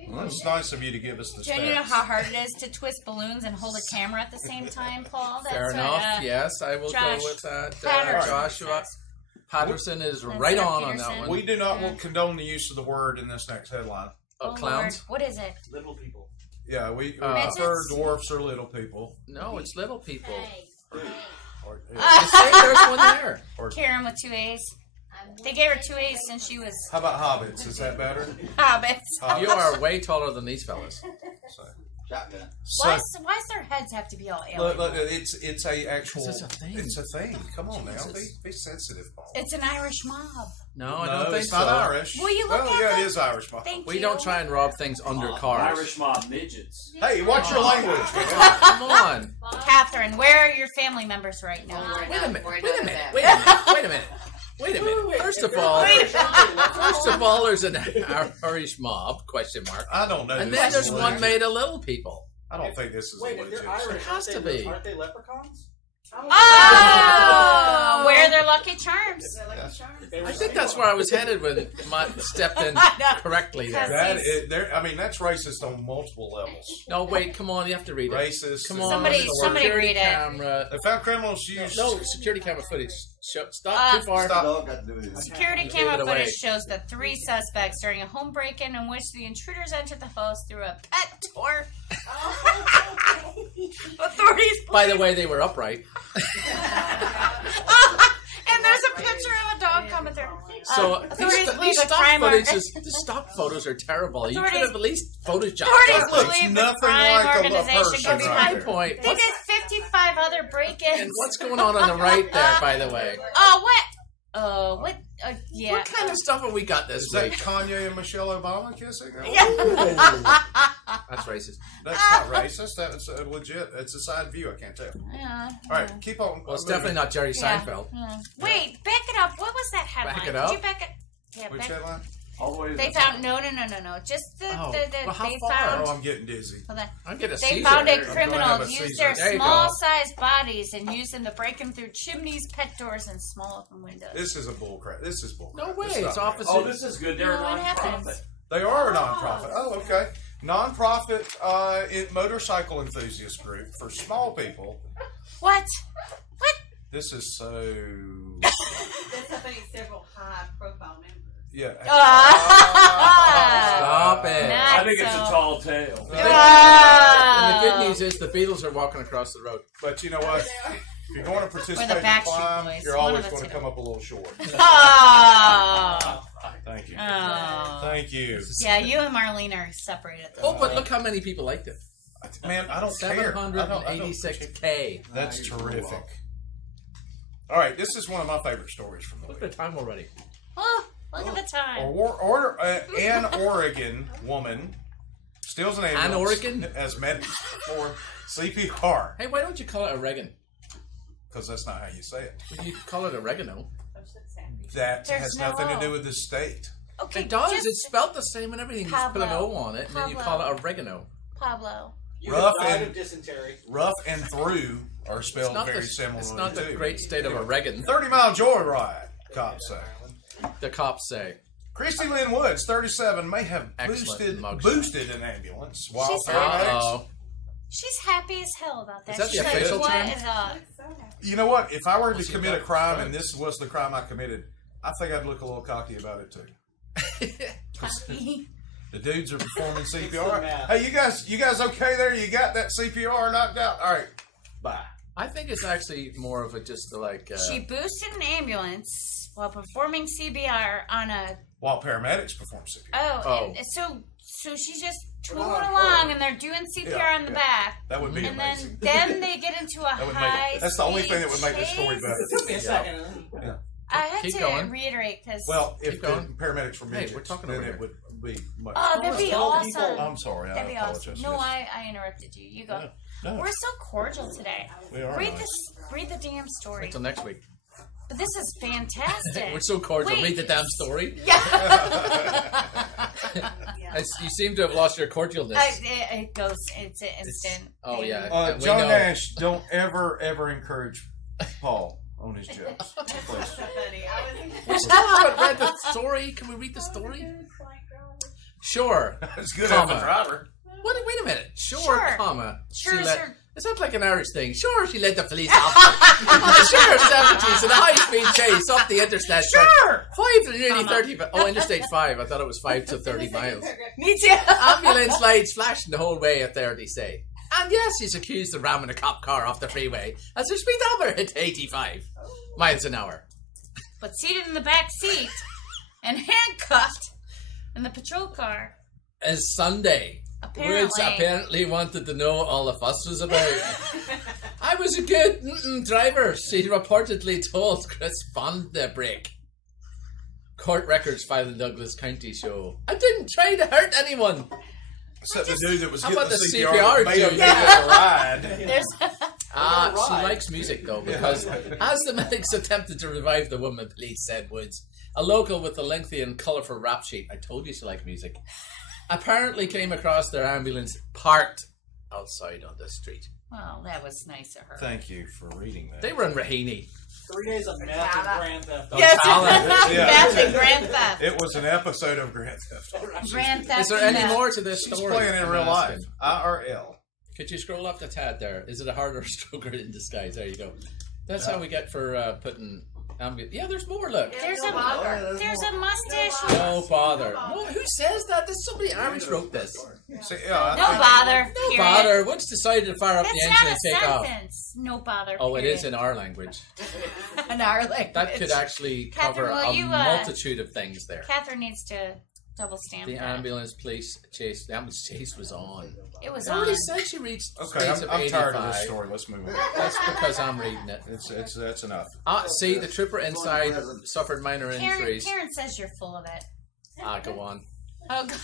Well, it's nice of you to give us the Do you know stats. how hard it is to twist balloons and hold a camera at the same time, Paul? That's Fair what, enough. Yes, I will Josh go with that. Patterson Joshua says. Patterson is That's right Sarah on that Peterson. one. We do not condone the use of the word in this next headline. Oh, Clowns? Lord. What is it? Little people. Yeah, we Midgets? prefer dwarfs or little people. No, it's little people. Or, Just say there's one there. Karen with 2 A's. They gave her 2 A's since she was how about hobbits? Is that better? hobbits. You are way taller than these fellas. Shotgun. Why does their heads have to be all alien? Look, it's a actual. It's a thing. It's a thing. Come on now, Jesus. be sensitive, Paul. It's an Irish mob. No, I No, don't think it's so. not Irish. Will you look well, at yeah, them? it is Irish, Paul. Thank We you. don't try and rob things under cars. Irish mob midgets. Hey, watch your language. Come on. Catherine, where are your family members right now? Wait a minute. Wait a minute. Wait a minute. Wait a minute. Wait a minute. First of all, there's an Irish mob, question mark. I don't know. And this then is there's one legit. made of little people. I don't think this is Wait, a if legit. they're Irish, It has to aren't be. Aren't they leprechauns? Oh, wear their lucky charms. I think that's where I was headed when I stepped in correctly there. That is, I mean, that's racist on multiple levels. No, wait, come on, you have to read it. Racist. Come on, Somebody security read it. camera. They found criminals use. No, security camera footage. Stop too far. Stop. Dog got to do with it. Security Give camera it away. footage shows the 3 suspects during a home break-in in which the intruders entered the house through a pet door. Authorities. By the way, they were upright. And there's a picture of a dog coming through. So authorities believe these a stock crime the stock photos are terrible. You could Authorities- have at least photoshopped Authorities something. believe the nothing crime like a organization person could be right My there. point. They did 55 other break-ins. And what's going on the right there, by the way? Oh, what? What? Yeah. What kind of stuff have we got this Is that week? Kanye and Michelle Obama kissing? That's racist. That's not racist. That's legit. It's a side view. I can't tell. Yeah. All right, keep on. Well, it's definitely not Jerry Yeah. Seinfeld. Yeah. Wait, back it up. What was that headline? Back it up? Did you back it? Yeah, Which back headline? All the way to They the found top. no. Just the Well, how they far? found. Oh, I'm getting dizzy. Hold on. I'm getting a They Caesar. found a gonna criminal have a use Caesar. their There you go. small-sized bodies and use them to break in through chimneys, pet doors, and small open windows. This is a bullcrap. This is bullcrap. No way. This is It's not opposite. Oh, this is good. They're No, a what happens? non-profit. They are a nonprofit. Oh, okay. Nonprofit motorcycle enthusiast group for small people. What? This is so. That's happening several high-profile members. Yeah. Stop it. Not I think it's a so. tall tale. And the good news is the Beatles are walking across the road. But you know what? If you're going to participate in the Backstreet climb, Boys. you're One always of the going to two. come up a little short. Oh. Thank you. Oh. Thank you. Yeah, you and Marlene are separated. Oh, but look how many people liked it. Man, I don't care. 786K. That's terrific. All right, this is one of my favorite stories from the Look week. at the time already. Oh, look at the time. An Oregon woman steals an ambulance. An Oregon? As medics perform CPR. Hey, why don't you call it oregano? Because that's not how you say it. You call it oregano. That There's has no nothing to O. do with the state. Okay, It does. just It's spelled the same and everything. You just put an Pablo. O on it, and then you call it oregano. Pablo. You Rough have died and- of dysentery. Rough and through are spelled very similarly. It's not the too. great state of Oregon. 30-mile joyride, cops say. The cops say. Christy Lynn Woods, 37, may have Excellent mugshot. boosted an ambulance while She's paramedics. Uh-oh. She's happy as hell about that. Is that the She's like, official what term? is up? You know what? If I were to What's commit he a got? crime Right. and this was the crime I committed, I think I'd look a little cocky about it too. The dudes are performing CPR. Hey, you guys okay there? You got that CPR knocked out? All right, bye. I think it's actually more of a just like. She boosted an ambulance while performing CPR on a. While paramedics perform CPR. Oh. And so she's just tooling along, and they're doing CPR on the back. That would be and amazing. then they get into a That would high. that's the only thing that would make the story chase. better. Took me a second. Yeah. I had Keep to going. reiterate because. Well, if Keep the going. paramedics were Hey, midgets, we're talking then over it here. would be much. Oh, that'd be awesome. I'm sorry. I That'd be apologize. awesome. No, Yes. I interrupted you. You go. No. We're so cordial today. We are Read nice. this. Read the damn story. Wait till next week. But this is fantastic. We're so cordial. Wait. Read the damn story. Yeah. You seem to have lost your cordialness. It goes. It's an instant. Oh, yeah. We John know. Nash, don't ever encourage Paul on his jokes. Please. We still haven't read the story. Can we read the story? Sure. It's good Comma. as a driver. Wait a minute. Sure, Sure. comma. Sure, She let- sure. It sounds like an Irish thing. Sure, she led the police officer. The sheriff's deputies in a high-speed chase up the interstate. Sure. 5 to nearly 30. Oh, Interstate 5. I thought it was 5 to 30 miles. Me too. Ambulance lights flashing the whole way up there, they say. And yes, he's accused of ramming a cop car off the freeway as their speedometer hit 85 miles an hour. But seated in the back seat and handcuffed in the patrol car. As Sunday. Apparently. Woods apparently wanted to know all the fuss was about. I was a good driver, she reportedly told Chris Bond the break. Court records filed in Douglas County show. I didn't try to hurt anyone. Except the dude that was How getting about the the CPR, CPR made him dude? get a ride. There's She likes music though, because as the medics attempted to revive the woman, police said Woods, a local with a lengthy and colourful rap sheet, I told you she liked music, apparently came across their ambulance parked outside on the street. well, that was nice of her. Thank you for reading that. They were in Raheny. 3 days of meth and grand theft. Yes, Yeah. Math and Grand Theft. It was an episode of Grand Theft Auto. Grand Theft. Is there any Theft. more to this She's story? playing in I'm real life. asking. IRL. Could you scroll up the tad there? Is it a harder stroker in disguise? There you go. That's how we get for putting ambulance. Yeah, there's more. Look. There's a mustache. No bother. No, who says that? There's somebody Irish wrote this. See, yeah, No bother. No period. bother. Woods decided to fire up That's the engine not and a take off. sentence. No bother. Oh, it period. is in our language. In our language. That could actually Catherine, cover will a you, multitude of things there. Catherine needs to Double stamp. The ambulance chase was on. It was I already on. said she reached Okay, speeds of I'm tired of 85. this story. Let's move on. That's because I'm reading it. That's enough. See, the trooper inside suffered minor injuries. Karen says you're full of it. Go on. Oh, God.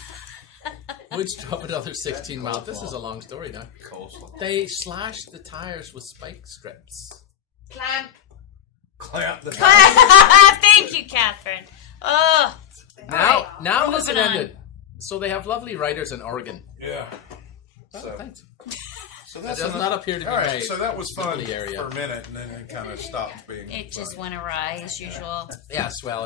Woods drove another 16 miles. This is a long story now. They slashed the tires with spike strips. Clamp the Thank you, Catherine. Oh. Now we're listen moving on. ended. So they have lovely riders in Oregon. Yeah. Thanks. So It that's does not appear to be all right. made. So that was fun Lovely area. for a minute, and then it kind of stopped being. It just funny. went awry as usual. Yes, well,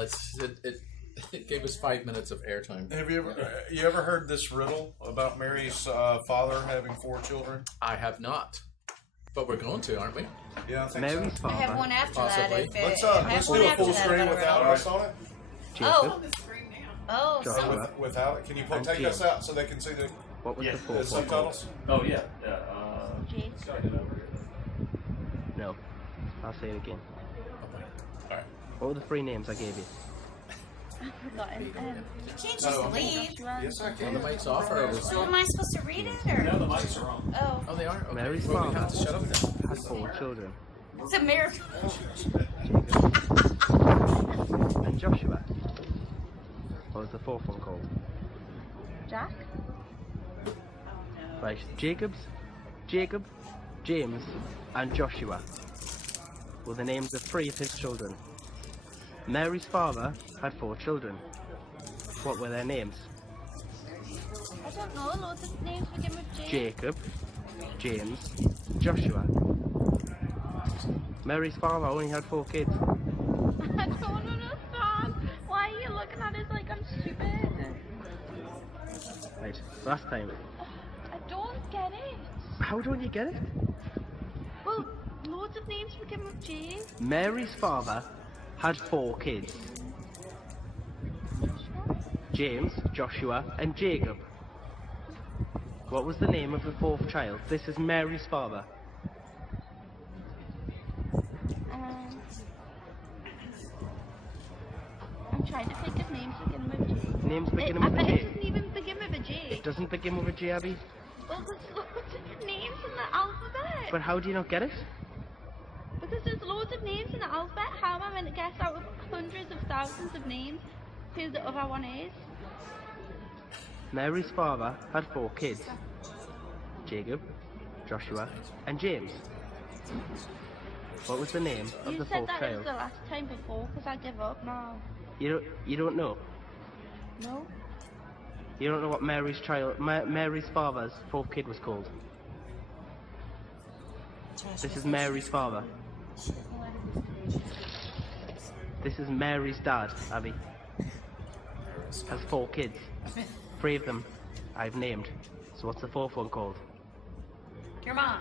it gave us 5 minutes of airtime. Have you ever heard this riddle about Mary's father having 4 children? I have not, but we're going to, aren't we? Yeah, I think Mary's so. I have one after Possibly. that. If I have Let's one do a after full that screen about a without riddle. us on it. Oh. Oh. Joshua. So, Without it, can you And take Jim. us out so they can see the What was the the fourth one subtitles? Oh yeah. Jake. Start it over here. called? No. I'll say it again. Alright. What were the 3 names I gave you? I've forgotten. You can't just No, leave. Yes, I Well, can. the mic's off, or So am I supposed to read it, or? No, the mics are on. Oh. oh, they are. Okay. Mary's well, we father have to shut up then. had 4 children. It's a miracle. And Joshua. What was the 4th one called? Jack? Right, Jacob, James, and Joshua were the names of 3 of his children. Mary's father had 4 children. What were their names? I don't know. Loads of names begin with J. Jacob, James, Joshua. Mary's father only had 4 kids. I don't understand. Why are you looking at us like I'm stupid? Right, last time. I don't get it. How don't you get it? Well, loads of names begin with J. Mary's father had 4 kids. James, Joshua, and Jacob. What was the name of the 4th child? This is Mary's father. I'm trying to think of names beginning with J. Names beginning with a J. It doesn't even begin with a J. It doesn't begin with a J, Abby. Well, there's loads of names in the alphabet. But how do you not get it? Because there's loads of names in the alphabet. How am I meant to guess out of hundreds of thousands of names who the other one is? Mary's father had 4 kids. Jacob, Joshua, and James. What was the name of You the said 4th that it child? was the last time before, because I give up now. You don't know? No? You don't know what Mary's father's 4th kid was called? This is Mary's father. This is Mary's dad, Abby. Has 4 kids. 3 of them I've named. So what's the 4th one called? Your mom.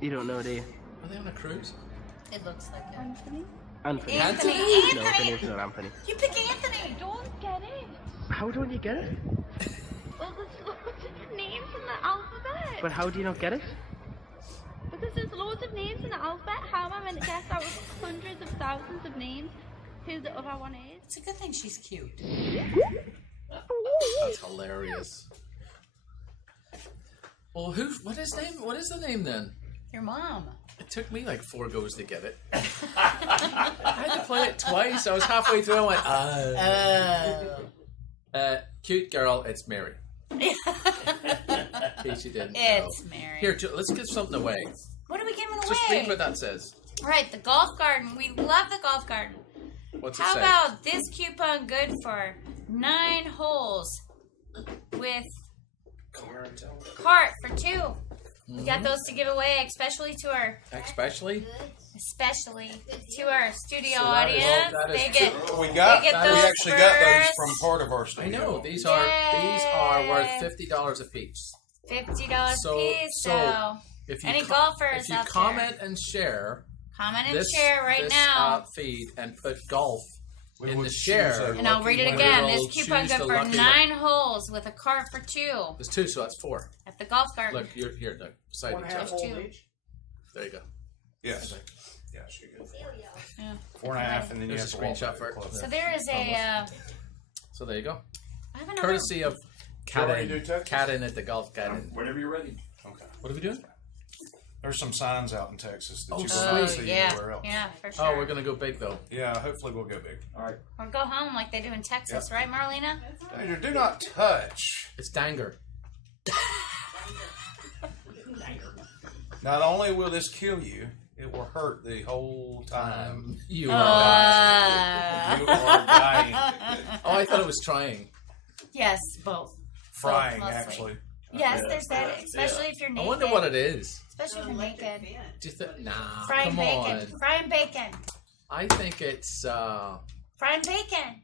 You don't know, do you? Are they on a cruise? It looks like it. Anthony? Anthony. No, it's not Anthony. You pick Anthony. Don't get it. How don't you get it? Well, there's loads of names in the alphabet. But how do you not get it? Because there's loads of names in the alphabet. How am I meant to guess out of hundreds of thousands of names who the other one is? It's a good thing she's cute. That's hilarious. Well, what is the name then? Your mom. It took me like 4 goes to get it. I had to play it twice. I was halfway through. I went, cute girl, it's Mary. In case you didn't know. It's Mary. Here, let's give something away. What are we giving away? Just read what that says. Right, the golf garden. We love the golf garden. What's it How say? about this coupon good for 9 holes with cart for 2? We got those to give away, especially to our studio So audience. that is They get true. We they get those actually got those first. from part of our I studio. know these are worth $50 a piece. $50 So- piece. so So If you any golfers if you out comment and share, comment and this, share right this now. feed and put golf We in would the choose share. a And I'll read it lucky again. winner. This coupon choose good the for lucky 9 holes with a cart for 2 There's 2, so that's 4. at the golf garden. Look, you're here. Look, beside each There's other. 2. There you go. Yes. Yeah, she good. Yeah. 4.5, and then you have There's to a screenshot for it. So there is a. So there you go. I have another. Courtesy of ready to do Texas? Cat in at the golf garden. Whenever you're ready. Okay. What are we doing? There's some signs out in Texas that you Oh, will not see yeah, anywhere else. yeah, for sure. Oh, we're gonna go big though. Yeah, hopefully we'll go big. All right. Or go home like they do in Texas, right, Marlena? Danger, do not touch. It's danger. Not only will this kill you, it will hurt the whole time. You are dying. You are dying. Oh, I thought it was trying. Yes, both. Frying, Both, mostly. actually. Yes, there's that, especially if you're I naked. wonder what it is. Especially if you're naked. Do you think? Nah, Frying come bacon. on. Frying bacon. I think it's Frying bacon.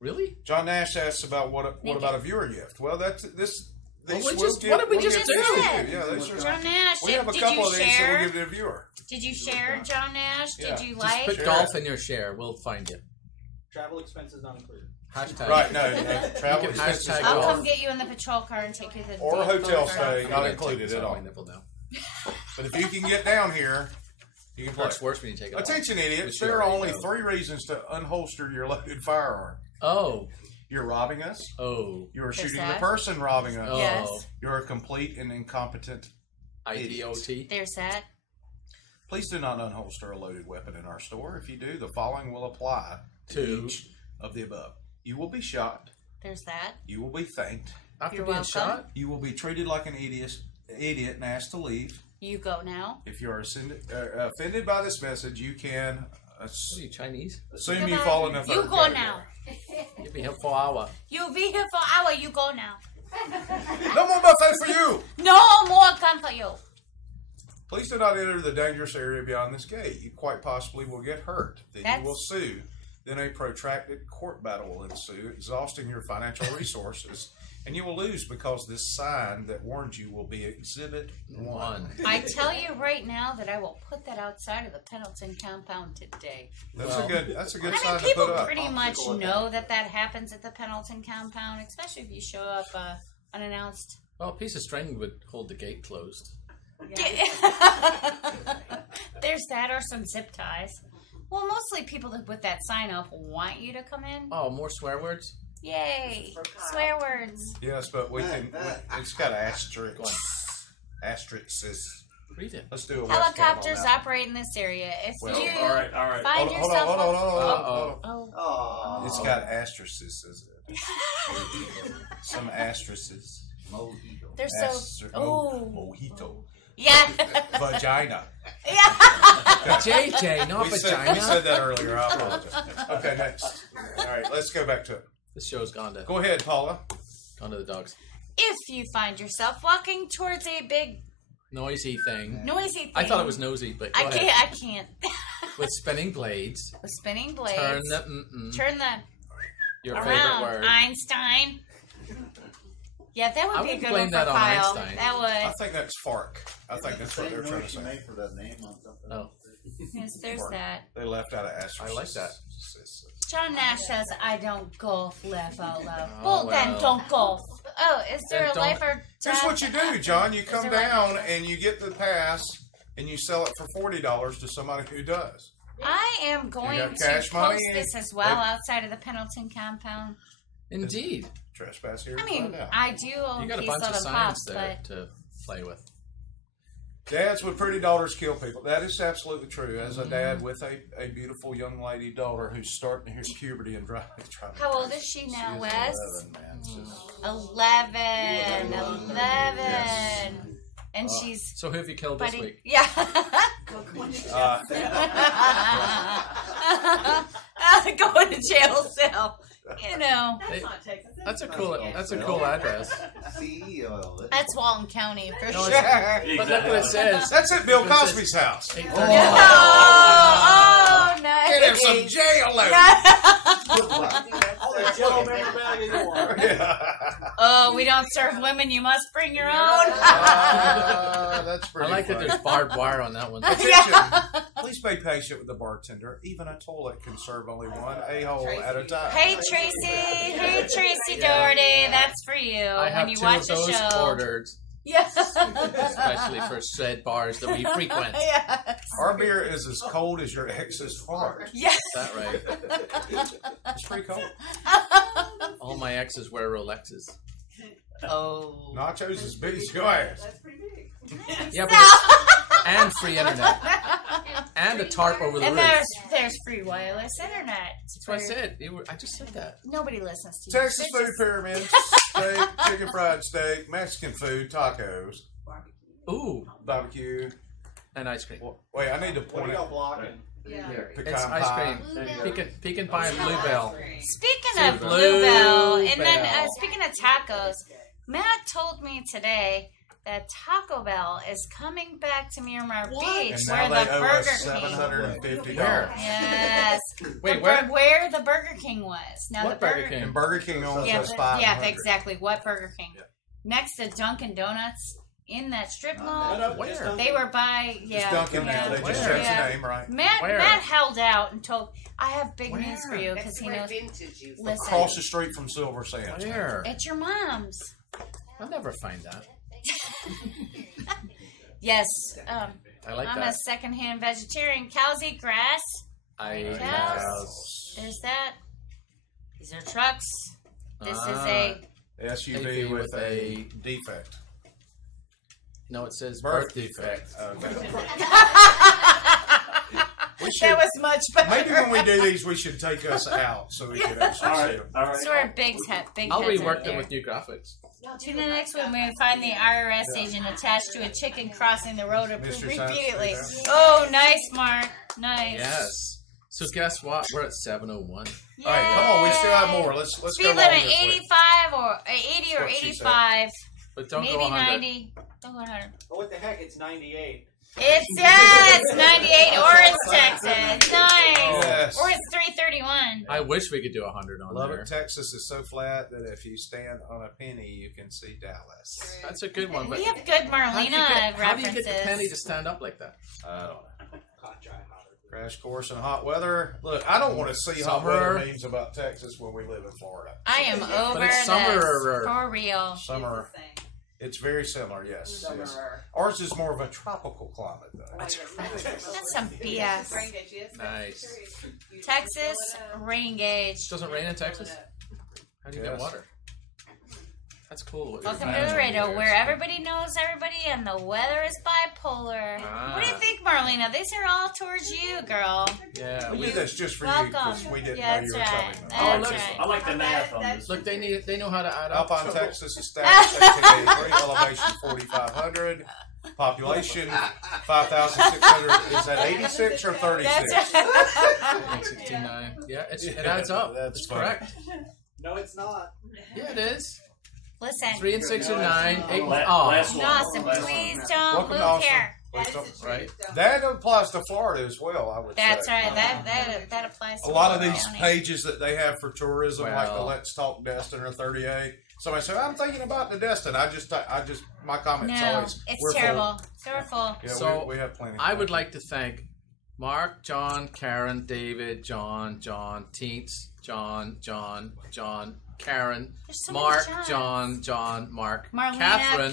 really. John Nash asks about what about a viewer gift. Well, that's this. Well, These we will just- give- what did we we'll just give do? these to you. Yeah, these are, John Nash, we have a did couple you of these that share? we'll give to the viewer. Did you share, John Nash? Yeah. Did you Just like? put Share golf it. in your share. We'll find you. Travel expenses not included. Hashtag. Right, no, travel You can expenses hashtag not I'll golf. come get you in the patrol car and take you to the or date hotel boat stay, ride. not included at all. But if you can get down here, you can play. It's worse when you take it off. Attention, idiots! Which you There are already only know. 3 reasons to unholster your loaded firearm. Oh. You're robbing us. Oh. You're There's shooting that. the person robbing us. Oh. Yes. You're a complete and incompetent idiot. IDOT. There's that. Please do not unholster a loaded weapon in our store. If you do, the following will apply to To- each of the above. You will be shot. There's that. You will be thanked. After You're being welcome. shot? You will be treated like an idiot and asked to leave. You go now. If you are offended by this message, you can What are you, Chinese? assume you fall in the You third go category. now. You'll be here for an hour. You be here for an hour. You go now. No more buffet for you. No more come for you. Please do not enter the dangerous area beyond this gate. You quite possibly will get hurt. Then That's- you will sue. Then a protracted court battle will ensue, exhausting your financial resources. And you will lose because this sign that warns you will be Exhibit 1. I tell you right now that I will put that outside of the Pendleton compound today. That's a good I sign mean, to people put up. pretty much know that happens at the Pendleton compound, especially if you show up unannounced. Well, a piece of string would hold the gate closed. There's that, or some zip ties. Well, mostly people that put that sign up want you to come in. Oh, more swear words? Yay! Swear words. Yes, but it's got asterisks. Asterisks. Read it. Let's do a Helicopters webcam on that. operate in this area. If Well, you all right. find Hold on, yourself hold on, hold on, oh, hold on. oh, It's got asterisks. Some asterisks. Mojito. They're so. Mojito. Yeah. Vagina. Yeah. JJ, not vagina. We said that earlier. I apologize. Okay, next. All right, let's go back to it. This show's gone to. Go ahead, Paula. Gone to the dogs. If you find yourself walking towards a big Noisy thing. noisy thing, I thought it was nosy, but go I ahead. can't. I can't. With spinning blades. With spinning blades. Turn the mm-mm. Turn the Your around. favorite word. Einstein. Yeah, that would I be a would good blame one for that on Kyle. Einstein. That would. I think that's Fark. I think that's what they're trying to say. For that name on something. Oh. Yes, there's Fark. that. They left out of asterisks. I like that. John Nash says, I don't golf, laugh out loud. Oh, Well, then well. don't golf. Oh, is there Then a don't- life or Here's death? what you do, John. You come there like- down and you get the pass and you sell it for $40 to somebody who does. I am going got to cash money? post this as well outside of the Pendleton compound. Indeed. Trespass here. I mean, find out. I do own You got a Peace, bunch Love, of and signs Pops, there but to play with. Dads with pretty daughters kill people. That is absolutely true. As a dad with a beautiful young lady daughter who's starting to hit puberty and driving. how old is she now, She is Wes? 11, man. She's- 11. 11. And she's So who have you killed this buddy. week? Yeah. Going to jail cell. You know. Hey, that's a cool address. CEO. That's Walton County for No, sure. it's- But look what it says. That's at Bill It says Cosby's house. 8:30. Oh, nice. Get him some jail load. Oh, we don't serve women. You must bring your own. That's I pretty like that funny. there's barbed wire on that one. Attention. Please be patient with the bartender. Even a toilet can serve only one a-hole at a time. Hey, Tracy. Hey, Tracy Doherty. That's for you. I have when you two watch of the those show. ordered. Yeah. Especially for said bars that we frequent. Yes. Our beer is as cold as your ex's fart. Yes. Is that right? It's pretty cold. All my exes wear Rolexes. Oh. Nachos as big as your ass. That's pretty big. Yeah, but it's, and free internet. And a tarp over the And roof. there's free wireless internet. That's what I said. I just said that. Nobody listens to you. Texas They're food just- pyramid, steak, chicken fried steak, Mexican food, tacos, Ooh. barbecue. And ice cream. Wait, I need to What point are y'all out. blocking? Yeah. Pecan It's pie. ice cream. Pecan pie and bluebell. Speaking So of Bluebell, and then Bluebell. speaking of tacos, Matt told me today that Taco Bell is coming back to Miramar Beach, And where now the they owe Burger us King. $750. Yes. Wait, where? Where the Burger King was. Now What the Burger King? And Burger King owns Yeah, us $500. yeah, exactly. What Burger King? Next to Dunkin' Donuts in that strip mall. Where? They were by It's Dunkin' now. They just changed the name, right? Matt held out and told, I have big news for you, because he knows. Listen, Across the street from Silver Sands. Where? it's your mom's. I'll never find that. Yes. I like I'm that. a secondhand vegetarian. Cows eat grass. Cows. There's that. These are trucks. This is a SUV with a defect. No, it says Birth defect. We should, that was much better. maybe when we do these, we should take us out so we can actually see them. So our big head, big I'll heads rework out them there. with new graphics. Tune in next week when we find the IRS agent attached to a chicken crossing the road Mystery Science repeatedly. Theater. Oh, nice, Mark. Nice. Yes. So guess what? We're at 7:01. All right, come on. We still have more. Let's go Speed along limit this way. 85 or 80 or What she said. 85. But don't maybe go 100. 90. Don't go 100. Oh, what the heck? It's 98. It's 98 Orange, Texas. Nice. Yes. Or it's 331. I wish we could do 100 on there. Lubbock, Texas is so flat that if you stand on a penny, you can see Dallas. That's a good one. But We have good Marlena how do you references. get the penny to stand up like that? I don't know. Crash course in hot weather. Look, I don't want to see hot Summer. weather memes about Texas when we live in Florida. I am over it's this. summer. For real. Summer. It's very similar, yes. Yes. Ours is more of a tropical climate, though. That's some BS. Nice. Texas, rain gauge. It doesn't rain in Texas? How do you get Yes. water? That's cool. what you're Welcome to finding the radio, here. where everybody knows everybody and the weather is bipolar. What do you think, Marlena? These are all towards you, girl. Yeah. We did this just for you Welcome. because we didn't Yeah, know you were that's telling right. them. That's look, right. I like the math on this. Look, they know how to add up. Alpine, Texas, established 1883, elevation 4,500, population 5,600. Is that 86 or 36? That's right. 69. Yeah, it adds up. That's It's funny. correct. No, it's not. Yeah, it is. Listen. 3 and 6 are 9. 8 and Last one. Dawson, please don't Welcome to move Austin. here. Right. That applies to Florida as well, I would That's say. right. That applies to A lot of Florida these County. pages that they have for tourism, like the Well. Let's Talk Destin or 38. Somebody said, "I'm thinking about the Destin." I just, my comments No, always, it's we're terrible. So we're full. Full. Yeah, So, we have plenty. I would like to thank Mark, John, Karen, David, John, Teance, John, Karen, There's so many Mark, Johns. John, Mark, Marlena, Catherine,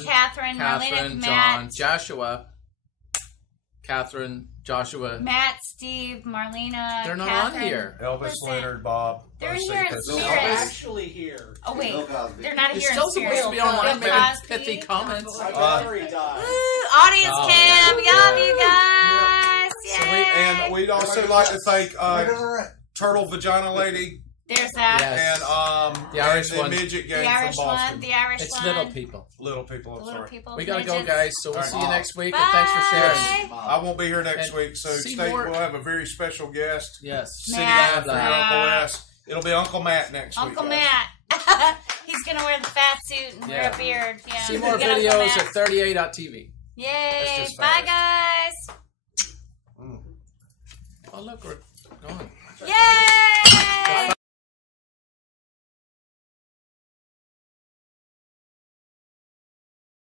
Marlena, John, Matt, Joshua, Catherine, Joshua. Matt, Steve, Marlena. They're not Catherine. on here. Elvis, Listen, Leonard, Bob. they're Both here in Cephas. spirit. They're actually here. Oh wait, Bill Cosby. they're not You're here still in spirit. supposed to be online Bill making Cosby. pithy comments. My battery died. Ooh, audience Oh, cam, yeah. love you guys. So Yay. and we'd also like to thank Turtle Vagina Lady There's that. Yes. and The Irish the one. Midget gang The Irish from Boston. one. The Irish It's one. little people. Little people, I'm Little sorry. people. We gotta go, midgets. guys. So we'll All right. see you next week, Bye. and thanks for sharing. I won't be here next And week, so see stay. more- We'll have a very special guest. Yes. Sitting Matt. down for Uncle S. It'll be Uncle Matt next week. Uncle guys. Matt. He's gonna wear the fat suit and wear Yeah. a beard. Yeah. See more Get Uncle videos Matt. at 38.tv. Yay! just Bye, fast. guys. Oh, look, we're going. Yay!